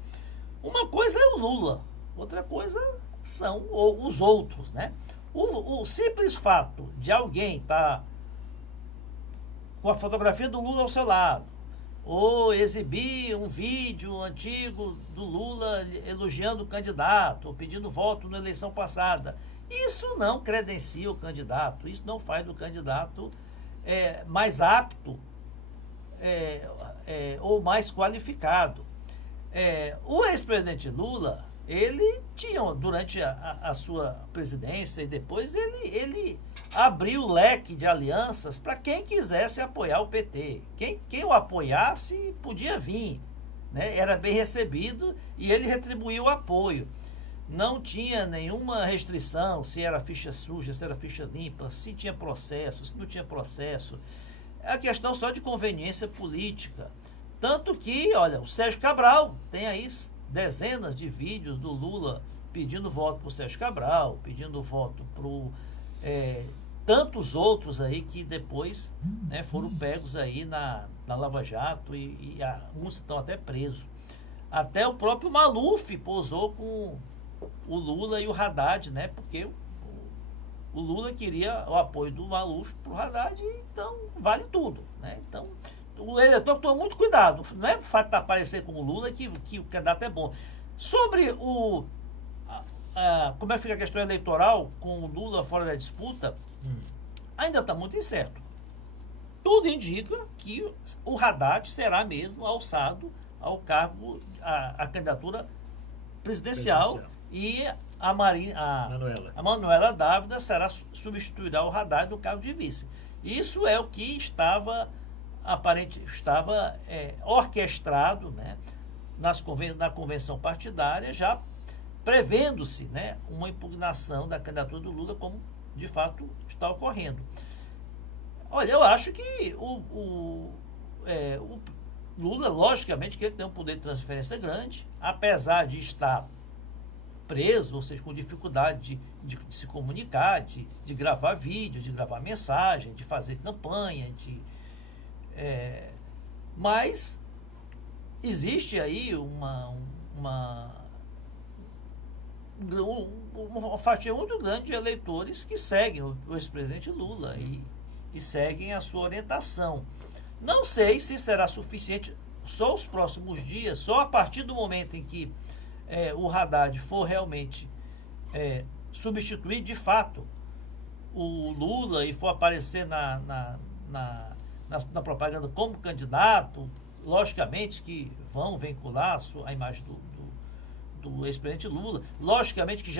uma coisa é o Lula, outra coisa são os outros, né? O simples fato de alguém estar com a fotografia do Lula ao seu lado, ou exibir um vídeo antigo do Lula elogiando o candidato, ou pedindo voto na eleição passada, isso não credencia o candidato, isso não faz do candidato mais apto ou mais qualificado. O ex-presidente Lula, ele tinha, durante a sua presidência e depois, ele abriu o leque de alianças para quem quisesse apoiar o PT. Quem o apoiasse podia vir, né? Era bem recebido e ele retribuiu o apoio. Não tinha nenhuma restrição se era ficha suja, se era ficha limpa, se tinha processo, se não tinha processo. É a questão só de conveniência política. Tanto que, olha, o Sérgio Cabral tem aí dezenas de vídeos do Lula pedindo voto para o Sérgio Cabral, pedindo voto para tantos outros aí que depois, né, foram pegos aí na Lava Jato e uns estão até presos. Até o próprio Maluf posou com o Lula e o Haddad, né? Porque o Lula queria o apoio do Maluf para o Haddad, então vale tudo, né? Então, o eleitor toma muito cuidado. Não é o fato de aparecer com o Lula que o candidato é bom. Sobre como é que fica a questão eleitoral com o Lula fora da disputa, ainda está muito incerto. Tudo indica que o Haddad será mesmo alçado ao cargo, a candidatura presidencial. E a Manuela Dávila substituirá o Haddad no cargo de vice. Isso é o que estava orquestrado, né, na convenção partidária, já prevendo-se, né, uma impugnação da candidatura do Lula, como de fato está ocorrendo. Olha, eu acho que o Lula, logicamente, que ele tem um poder de transferência grande, apesar de estar preso, ou seja, com dificuldade de se comunicar, de gravar vídeos, de gravar mensagem, de fazer campanha, mas existe aí uma fatia muito grande de eleitores que seguem o ex-presidente Lula e seguem a sua orientação. Não sei se será suficiente só os próximos dias, só a partir do momento em que o Haddad for realmente substituir de fato o Lula e for aparecer na propaganda como candidato, logicamente que vão vincular a imagem do ex-presidente Lula. Logicamente que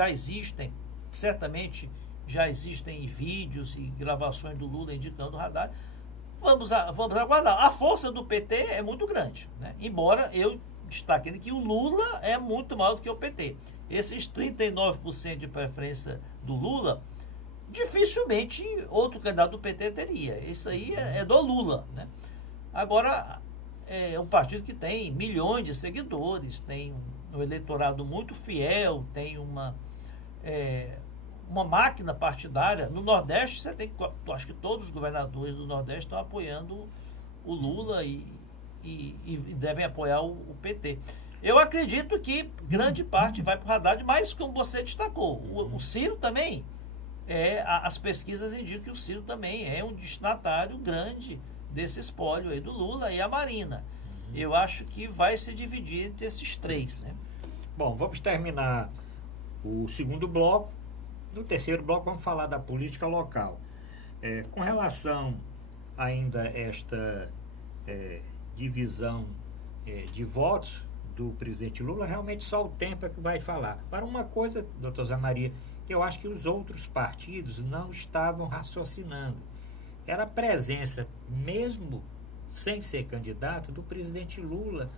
certamente já existem vídeos e gravações do Lula indicando o Haddad. Vamos aguardar. A força do PT é muito grande, né? Embora eu destaque que o Lula é muito maior do que o PT. Esses 39% de preferência do Lula, dificilmente outro candidato do PT teria. Isso aí é do Lula, né? Agora, é um partido que tem milhões de seguidores, tem um eleitorado muito fiel, tem uma máquina partidária. No Nordeste, acho que todos os governadores do Nordeste estão apoiando o Lula e devem apoiar o PT. Eu acredito que grande parte vai para o Haddad, mas como você destacou, o Ciro também, as pesquisas indicam que o Ciro também é um destinatário grande desse espólio aí do Lula e a Marina. Eu acho que vai se dividir entre esses três, né? Bom, vamos terminar o segundo bloco. No terceiro bloco vamos falar da política local. Com relação ainda a esta divisão de votos do presidente Lula, realmente só o tempo é que vai falar. Para uma coisa, doutor Zé Maria, que eu acho que os outros partidos não estavam raciocinando. Era a presença, mesmo sem ser candidato, do presidente Lula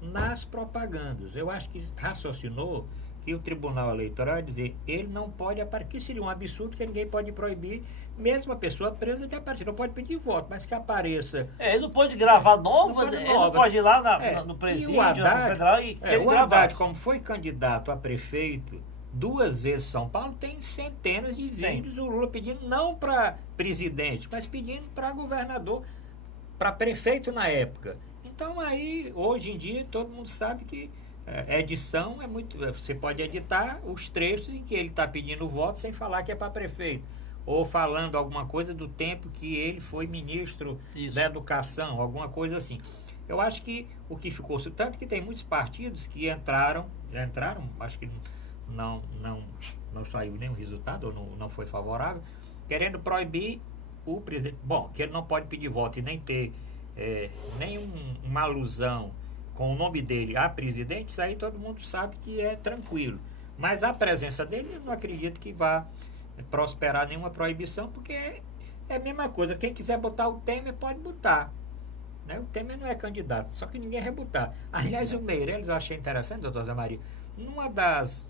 nas propagandas. Eu acho que raciocinou que o Tribunal Eleitoral ia dizer, ele não pode aparecer, que seria um absurdo, que ninguém pode proibir, mesmo a pessoa presa de aparecer, não pode pedir voto, mas que apareça. Ele não pode gravar novas, ele não pode ir lá no presídio, no federal e que ele o Haddad, como foi candidato a prefeito 2 vezes em São Paulo, tem centenas de vídeos, o Lula pedindo não para presidente, mas pedindo para governador, para prefeito na época. Então aí, hoje em dia, todo mundo sabe que edição é muito... Você pode editar os trechos em que ele está pedindo voto sem falar que é para prefeito. Ou falando alguma coisa do tempo que ele foi ministro da Educação, alguma coisa assim. Eu acho que o que ficou... Tanto que tem muitos partidos que já entraram, acho que não saiu nenhum resultado, ou não foi favorável, querendo proibir o presidente... Bom, que ele não pode pedir voto e nem ter nenhuma alusão com o nome dele a presidente, isso aí todo mundo sabe que é tranquilo. Mas a presença dele, eu não acredito que vá prosperar nenhuma proibição, porque é a mesma coisa. Quem quiser botar o Temer, pode botar. Né? O Temer não é candidato, só que ninguém vai botar. Aliás, o Meirelles, eu achei interessante, doutor Zé Maria, numa das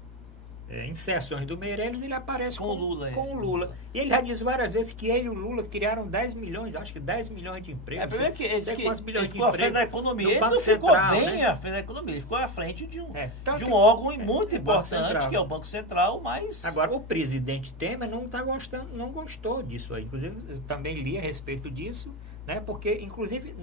inserções do Meirelles, ele aparece com o Lula. E ele já disse várias vezes que ele e o Lula criaram 10 milhões, acho que 10 milhões de empregos. Primeiro que ele ficou à frente da economia, ele não ficou bem à frente da economia, ele ficou à frente de um órgão muito importante, que é o Banco Central, mas... Agora, o presidente Temer não gostou disso aí. Inclusive, eu também li a respeito disso, né? Porque, inclusive,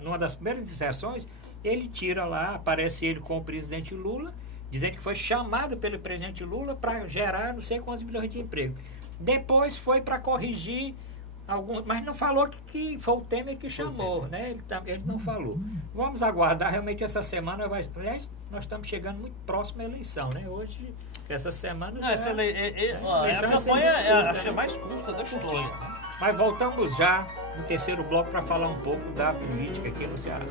numa das primeiras inserções, ele tira lá, aparece ele com o presidente Lula, dizendo que foi chamado pelo presidente Lula para gerar não sei quantos milhões de emprego. Depois foi para corrigir alguns, mas não falou que foi o Temer que chamou, né? Ele não falou. Vamos aguardar, realmente essa semana vai... Aliás, nós estamos chegando muito próximo à eleição, né? Hoje, essa semana... Não, a campanha acho que é a mais curta da história. Mas voltamos já no terceiro bloco para falar um pouco da política aqui no Ceará.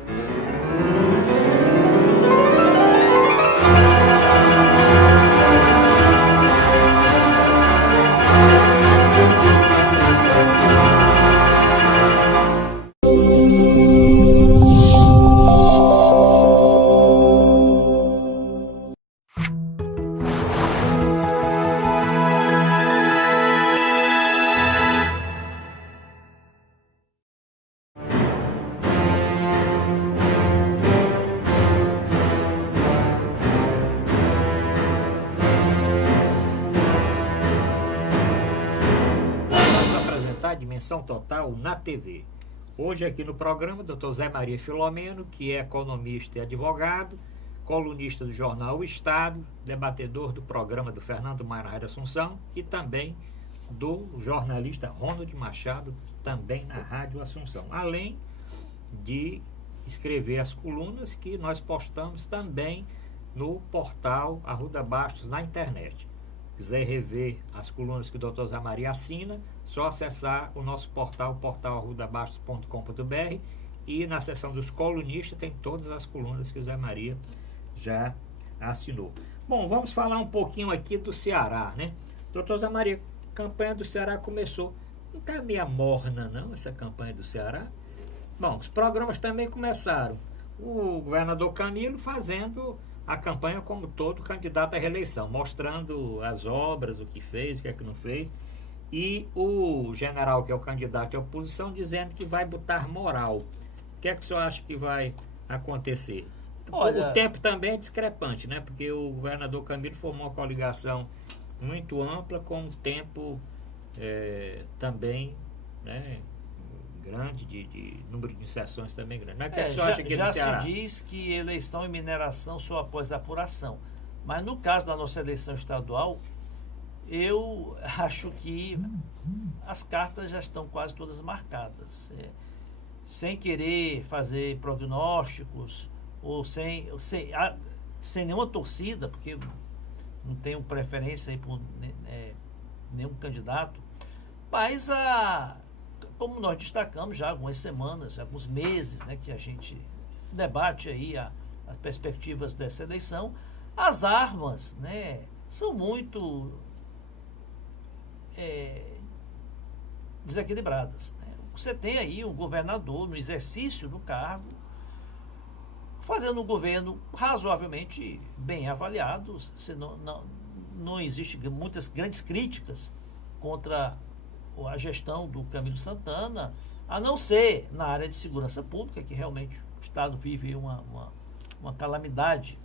Dimensão Total na TV. Hoje aqui no programa, Dr. Zé Maria Filomeno, que é economista e advogado, colunista do jornal O Estado, debatedor do programa do Fernando Maia na Rádio Assunção e também do jornalista Ronald Machado, também na Rádio Assunção. Além de escrever as colunas que nós postamos também no portal Arruda Bastos na internet. Quiser rever as colunas que o Dr. Zé Maria assina, só acessar o nosso portal, portalarrudabastos.com.br, e na seção dos colunistas tem todas as colunas que o Zé Maria já assinou. Bom, vamos falar um pouquinho aqui do Ceará, né? Dr. Zé Maria, a campanha do Ceará começou. Não está meio morna, não, essa campanha do Ceará? Bom, os programas também começaram. O governador Camilo fazendo a campanha como todo candidato à reeleição, mostrando as obras, o que fez, o que é que não fez. E o general, que é o candidato à oposição, dizendo que vai botar moral. O que é que o senhor acha que vai acontecer? Olha, o tempo também é discrepante, né? Porque o governador Camilo formou uma coligação muito ampla, com um tempo também, né, grande, de número de sessões também grande. Mas o que é que o senhor acha aqui no Ceará? Já se diz que eleição e mineração só após a apuração. Mas no caso da nossa eleição estadual, eu acho que as cartas já estão quase todas marcadas. Sem querer fazer prognósticos, ou sem nenhuma torcida, porque não tenho preferência aí por nenhum candidato, mas como nós destacamos já há algumas semanas, alguns meses, né, que a gente debate aí as perspectivas dessa eleição, as armas, né, são muito desequilibradas, né? Você tem aí um governador no exercício do cargo, fazendo um governo razoavelmente bem avaliado. Não existe muitas grandes críticas contra a gestão do Camilo Santana, a não ser na área de segurança pública, que realmente o Estado vive uma calamidade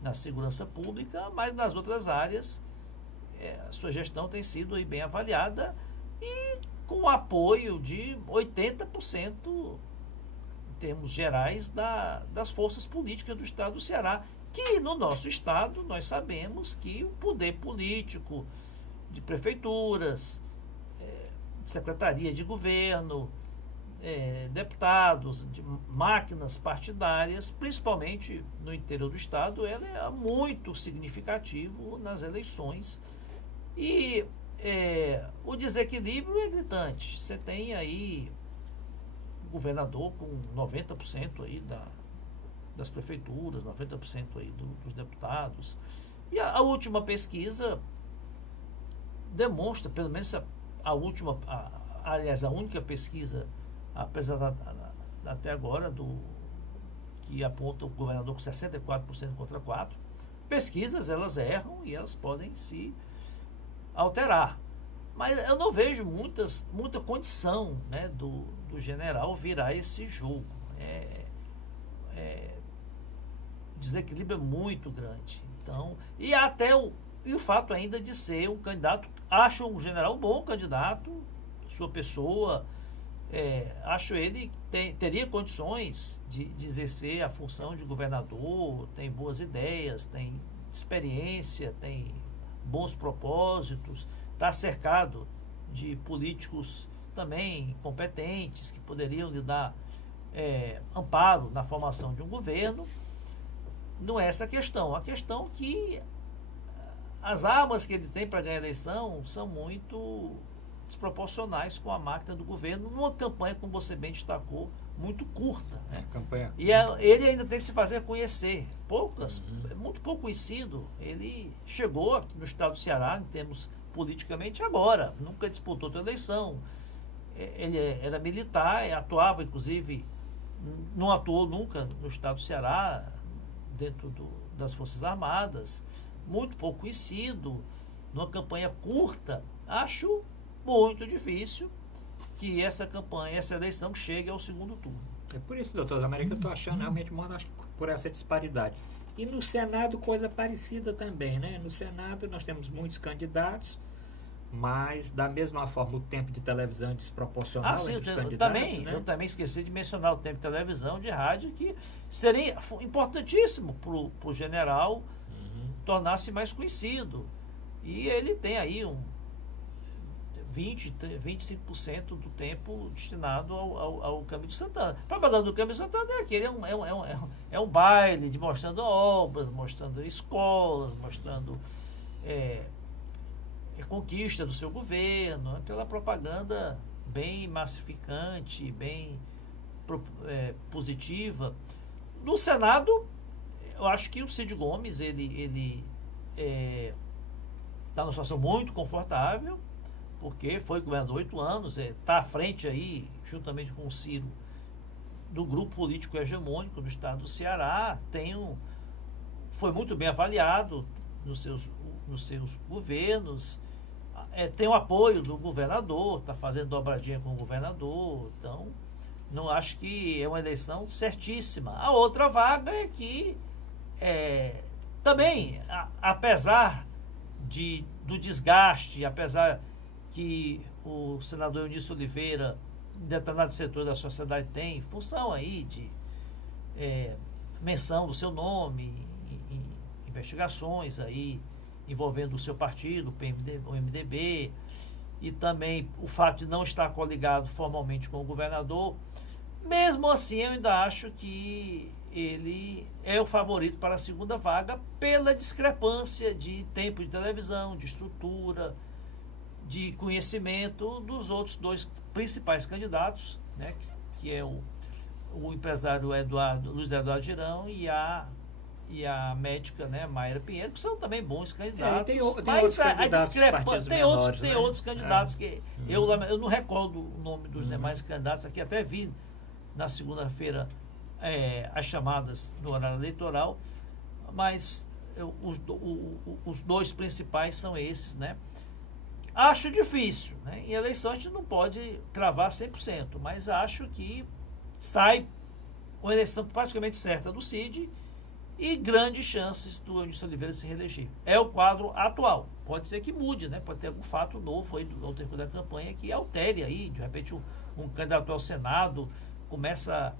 na segurança pública, mas nas outras áreas a sua gestão tem sido aí bem avaliada e com o apoio de 80% em termos gerais das forças políticas do Estado do Ceará, que no nosso Estado nós sabemos que o poder político de prefeituras, de secretaria de governo, deputados, de máquinas partidárias, principalmente no interior do Estado, ela é muito significativo nas eleições. E o desequilíbrio é gritante. Você tem aí o governador com 90% aí das prefeituras, 90% aí dos deputados. E a última pesquisa demonstra, pelo menos aliás, a única pesquisa apresentada até agora, que aponta o governador com 64% contra 4%. Pesquisas, elas erram e elas podem se alterar. Mas eu não vejo muita condição, né, do general virar esse jogo. Desequilíbrio é muito grande. Então, e o fato ainda de ser um candidato, acho um general um bom candidato, sua pessoa, acho ele teria condições de exercer a função de governador, tem boas ideias, tem experiência, tem bons propósitos, está cercado de políticos também competentes que poderiam lhe dar amparo na formação de um governo. Não é essa a questão. A questão é que as armas que ele tem para ganhar a eleição são muito desproporcionais com a máquina do governo, numa campanha, como você bem destacou, muito curta, né? E ele ainda tem que se fazer conhecer. Muito pouco conhecido. Ele chegou aqui no estado do Ceará, em termos politicamente, agora. Nunca disputou outra eleição. Ele era militar, atuava, inclusive, não atuou nunca no estado do Ceará, dentro das Forças Armadas. Muito pouco conhecido, numa campanha curta. Acho muito difícil que essa eleição chegue ao segundo turno. É por isso, doutor Zé Maria, que eu estou achando realmente, acho que por essa disparidade. E no Senado, coisa parecida também, né? No Senado nós temos muitos candidatos, mas da mesma forma o tempo de televisão é desproporcional Sim, entre os eu candidatos, também, né? eu também esqueci de mencionar o tempo de televisão, de rádio, que seria importantíssimo para o general tornar-se mais conhecido. E ele tem aí 25% do tempo destinado ao Câmbio de Santana. A propaganda do Câmbio de Santana é aquele, é um baile de mostrando obras, mostrando escolas, mostrando conquista do seu governo, aquela propaganda bem massificante, bem positiva. No Senado, eu acho que o Cid Gomes, ele está numa situação muito confortável, porque foi governador 8 anos, está à frente aí, juntamente com o Ciro, do grupo político hegemônico do estado do Ceará, foi muito bem avaliado nos seus governos, tem o apoio do governador, está fazendo dobradinha com o governador, então não acho que é uma eleição certíssima. A outra vaga é que também, apesar do desgaste, apesar que o senador Eunício Oliveira, em determinado setor da sociedade, tem, em função aí de menção do seu nome, em investigações aí envolvendo o seu partido, o MDB, e também o fato de não estar coligado formalmente com o governador. Mesmo assim, eu ainda acho que ele é o favorito para a segunda vaga pela discrepância de tempo de televisão, de estrutura, de conhecimento dos outros dois principais candidatos, né, que é o empresário Luiz Eduardo Girão e a médica, né, Mayra Pinheiro, que são também bons candidatos. Tem outros candidatos tem outros candidatos que eu não recordo o nome dos demais candidatos aqui, até vi na segunda-feira as chamadas no horário eleitoral, mas os dois principais são esses, né? Acho difícil, né? Em eleição a gente não pode cravar 100%, mas acho que sai uma eleição praticamente certa do Cid e grandes chances do Eunício Oliveira se reeleger. É o quadro atual. Pode ser que mude, né? Pode ter algum fato novo aí no tempo da campanha que altere aí, de repente um candidato ao Senado começa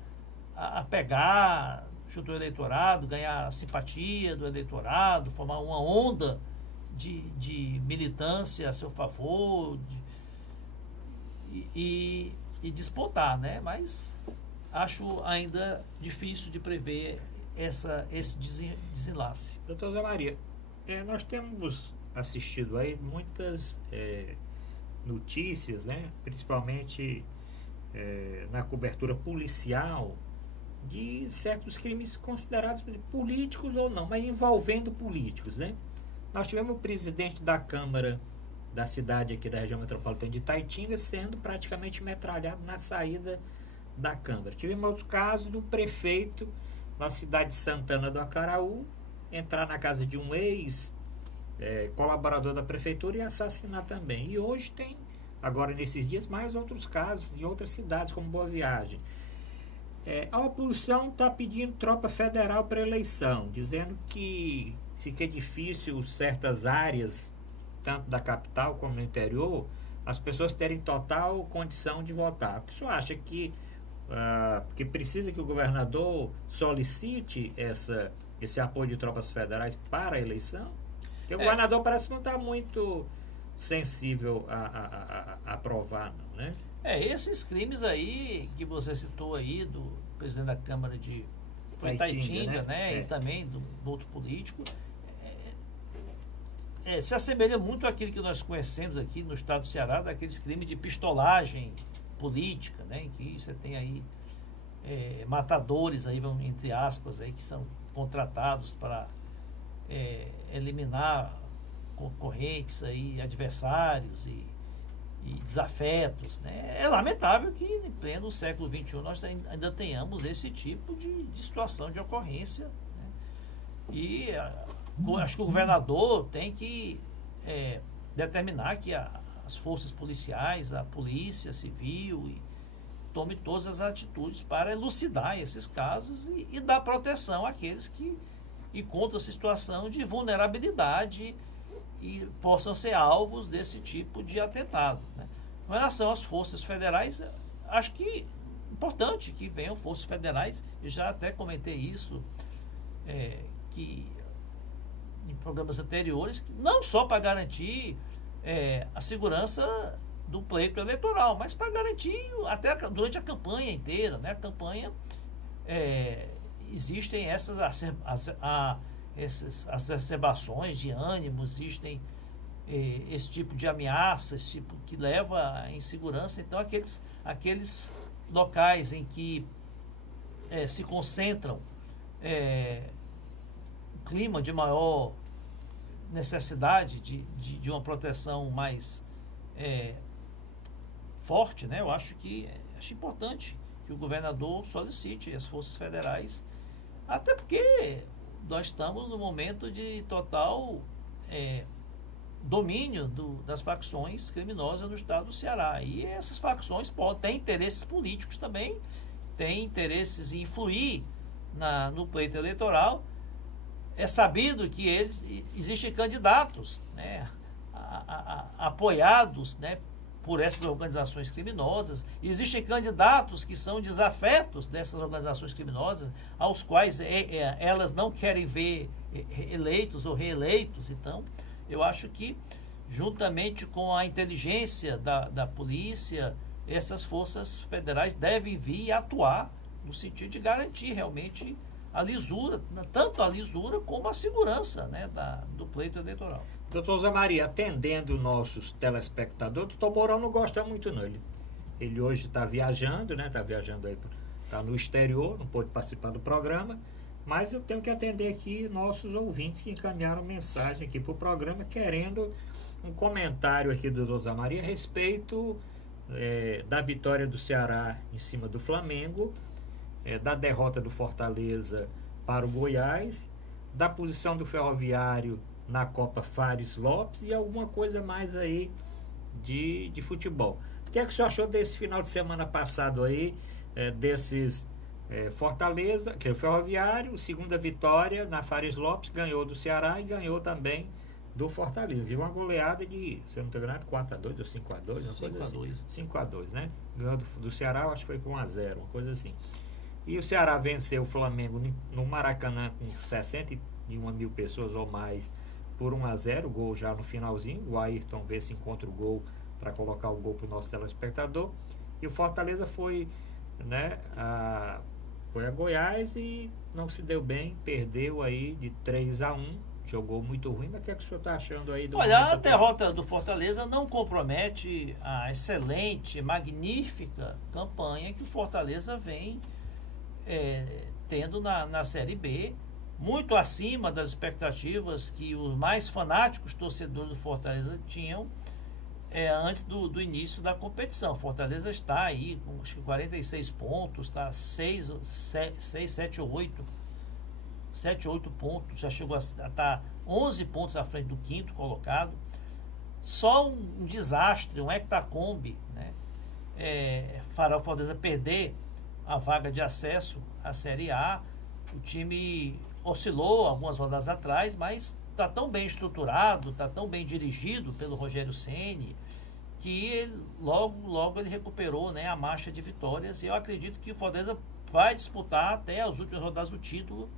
a pegar junto ao eleitorado, ganhar a simpatia do eleitorado, formar uma onda de militância a seu favor e despontar, né? Mas acho ainda difícil de prever esse desenlace. Doutor Zé Maria, nós temos assistido aí muitas notícias, né? Principalmente na cobertura policial, de certos crimes considerados políticos ou não, mas envolvendo políticos, né? Nós tivemos o presidente da Câmara da cidade aqui da região metropolitana de Itaitinga sendo praticamente metralhado na saída da Câmara. Tivemos outro caso do prefeito na cidade de Santana do Acaraú entrar na casa de um ex-colaborador da prefeitura e assassinar também. E hoje tem, agora nesses dias, mais outros casos em outras cidades, como Boa Viagem. A oposição está pedindo tropa federal para eleição, dizendo que fica difícil certas áreas, tanto da capital como no interior, as pessoas terem total condição de votar. O senhor acha que precisa que o governador solicite esse apoio de tropas federais para a eleição? Porque o governador parece que não está muito sensível a aprovar, não, né? Esses crimes aí que você citou aí do presidente da Câmara de Itaitinga, né? E também do outro político, se assemelha muito àquilo que nós conhecemos aqui no estado do Ceará, daqueles crimes de pistolagem política, né? Em que você tem aí matadores aí, entre aspas, aí, que são contratados para eliminar concorrentes aí, adversários e desafetos, né? É lamentável que em pleno século XXI nós ainda tenhamos esse tipo de situação, de ocorrência, né? E acho que o governador tem que determinar que as forças policiais, a polícia civil, tome todas as atitudes para elucidar esses casos e dar proteção àqueles que encontram a situação de vulnerabilidade e possam ser alvos desse tipo de atentado, né? Com relação às forças federais, acho que importante que venham forças federais, eu já até comentei isso, que em programas anteriores, não só para garantir a segurança do pleito eleitoral, mas para garantir até durante a campanha inteira, né? A campanha, existem essas exacerbações de ânimo, existem esse tipo de ameaça, esse tipo que leva à insegurança. Então, aqueles locais em que se concentram um clima de maior necessidade de uma proteção mais forte, né? Eu acho importante que o governador solicite as forças federais, até porque nós estamos no momento de total domínio das facções criminosas no estado do Ceará. E essas facções têm interesses políticos também, têm interesses em influir no pleito eleitoral. É sabido que existem candidatos, né, apoiados, né, por essas organizações criminosas. Existem candidatos que são desafetos dessas organizações criminosas, aos quais elas não querem ver eleitos ou reeleitos. Então, eu acho que, juntamente com a inteligência da polícia, essas forças federais devem vir e atuar no sentido de garantir realmente a lisura, tanto a lisura como a segurança, né, do pleito eleitoral. Doutor Zé Maria, atendendo nossos telespectadores, o doutor Mourão não gosta muito, não. Ele hoje está viajando, né? Está no exterior, não pôde participar do programa, mas eu tenho que atender aqui nossos ouvintes que encaminharam mensagem aqui para o programa, querendo um comentário aqui do doutor Zé Maria a respeito da vitória do Ceará em cima do Flamengo, da derrota do Fortaleza para o Goiás, da posição do Ferroviário na Copa Fares Lopes e alguma coisa mais aí de futebol. O que é que o senhor achou desse final de semana passado aí, desses Fortaleza, que é o Ferroviário, segunda vitória na Fares Lopes, ganhou do Ceará e ganhou também do Fortaleza. Viu uma goleada de, se eu não estou enganado, 4-2 ou 5-2, uma coisa assim. 5-2, né? Ganhou do Ceará, acho que foi com 1-0, uma coisa assim. E o Ceará venceu o Flamengo no Maracanã com 61 mil pessoas ou mais por 1-0, gol já no finalzinho. O Ayrton vê se encontra o gol para colocar o gol para o nosso telespectador. E o Fortaleza foi, né, foi a Goiás e não se deu bem, perdeu aí de 3-1, jogou muito ruim. Mas o que é que o senhor está achando aí? Olha, a derrota do Fortaleza não compromete a excelente, magnífica campanha que o Fortaleza vem tendo na Série B, muito acima das expectativas que os mais fanáticos torcedores do Fortaleza tinham antes do início da competição. Fortaleza está aí com acho que 46 pontos, está 7 ou 8 pontos, já chegou a estar 11 pontos à frente do quinto colocado. Só um desastre, um hectacombe, né, fará o Fortaleza perder a vaga de acesso à Série A. O time oscilou algumas rodadas atrás, mas está tão bem estruturado, está tão bem dirigido pelo Rogério Ceni, que logo ele recuperou, né, a marcha de vitórias. E eu acredito que o Fortaleza vai disputar até as últimas rodadas o título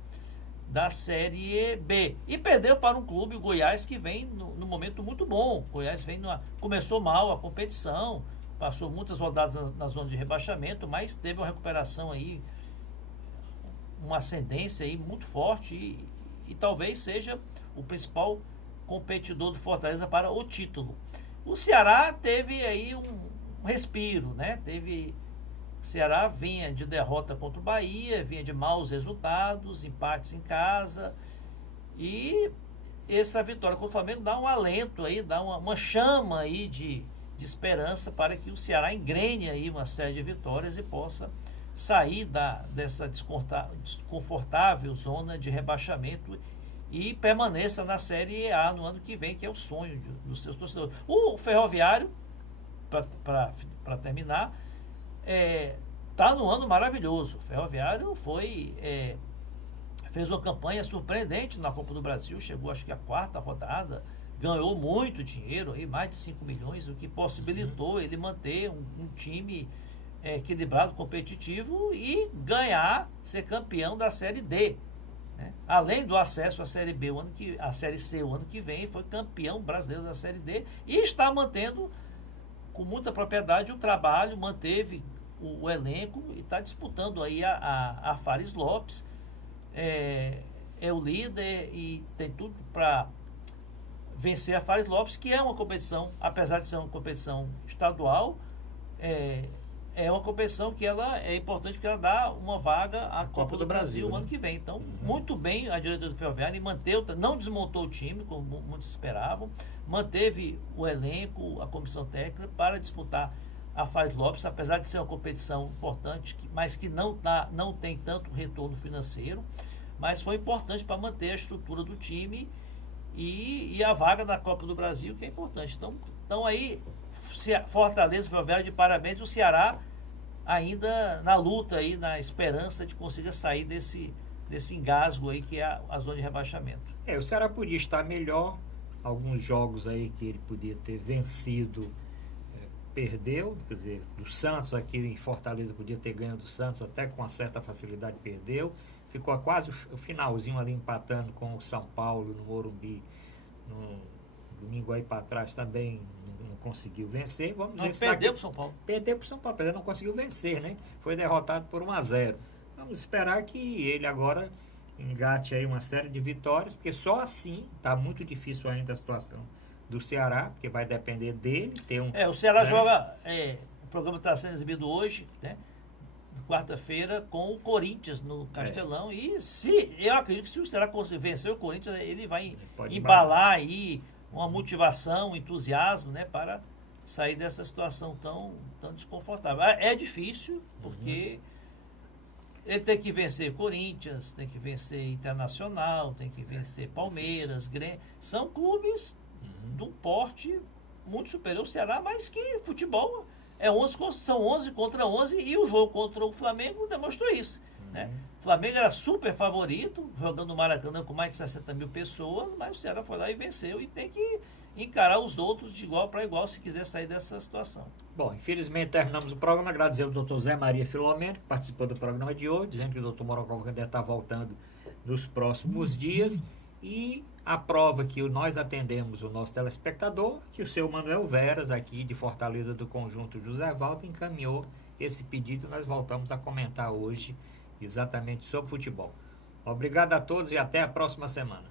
da Série B. E perdeu para um clube, o Goiás, que vem no momento muito bom. O Goiás começou mal a competição, passou muitas rodadas na zona de rebaixamento, mas teve uma recuperação aí, uma ascendência aí muito forte e talvez seja o principal competidor do Fortaleza para o título. O Ceará teve aí um respiro, né? O Ceará vinha de derrota contra o Bahia, vinha de maus resultados, empates em casa, e essa vitória contra o Flamengo dá um alento aí, dá uma chama aí de esperança para que o Ceará engrene aí uma série de vitórias e possa sair dessa desconfortável zona de rebaixamento e permaneça na Série A no ano que vem, que é o sonho dos seus torcedores. O Ferroviário, para terminar, está num ano maravilhoso. O Ferroviário fez uma campanha surpreendente na Copa do Brasil, chegou acho que a 4ª rodada, ganhou muito dinheiro, aí, mais de 5 milhões, o que possibilitou ele manter um time equilibrado, competitivo e ganhar, ser campeão da Série D. Né? Além do acesso à Série B, a Série C o ano que vem, foi campeão brasileiro da Série D e está mantendo com muita propriedade o trabalho, manteve o elenco e está disputando aí a Fares Lopes, é o líder e tem tudo para vencer a Fares Lopes, que é uma competição, apesar de ser uma competição estadual, é uma competição que ela é importante porque ela dá uma vaga à Copa do Brasil no ano que vem. Então, muito bem a diretoria do Ferroviário manteve, não desmontou o time, como muitos esperavam, manteve o elenco, a comissão técnica para disputar a Fares Lopes, apesar de ser uma competição importante, mas que não tem tanto retorno financeiro, mas foi importante para manter a estrutura do time e a vaga da Copa do Brasil, que é importante. Então aí, Fortaleza, Ferroviário de parabéns, o Ceará ainda na luta aí, na esperança de conseguir sair desse engasgo aí que é a zona de rebaixamento. O Ceará podia estar melhor, alguns jogos aí que ele podia ter vencido, perdeu, quer dizer, do Santos aqui em Fortaleza podia ter ganho do Santos, até com uma certa facilidade perdeu, ficou quase o finalzinho ali empatando com o São Paulo no Morumbi, no domingo aí para trás também não conseguiu vencer. Perdeu para o São Paulo. Perdeu para o São Paulo, não conseguiu vencer, né? Foi derrotado por 1-0. Vamos esperar que ele agora engate aí uma série de vitórias, porque só assim está muito difícil ainda a situação do Ceará, porque vai depender dele ter o Ceará joga, o programa está sendo exibido hoje, né? Quarta-feira, com o Corinthians no Castelão. E eu acredito que se o Ceará conseguir vencer o Corinthians, ele vai embalar aí uma motivação, um entusiasmo, né, para sair dessa situação tão desconfortável. É difícil, porque ele tem que vencer Corinthians, tem que vencer Internacional, tem que vencer Palmeiras, Grêmio. São clubes de um porte muito superior ao Ceará, mas que futebol são 11 contra 11 e o jogo contra o Flamengo demonstrou isso. Né? O Flamengo era super favorito, jogando no Maracanã com mais de 60 mil pessoas, mas o Ceará foi lá e venceu e tem que encarar os outros de igual para igual se quiser sair dessa situação. Bom, infelizmente terminamos o programa. Agradecer ao doutor Zé Maria Filomeno, que participou do programa de hoje, dizendo que o doutor Morocco deve estar voltando nos próximos dias. E a prova que nós atendemos o nosso telespectador, que o seu Manuel Veras, aqui de Fortaleza do Conjunto José Valdo, encaminhou esse pedido. Nós voltamos a comentar hoje exatamente sobre futebol. Obrigado a todos e até a próxima semana.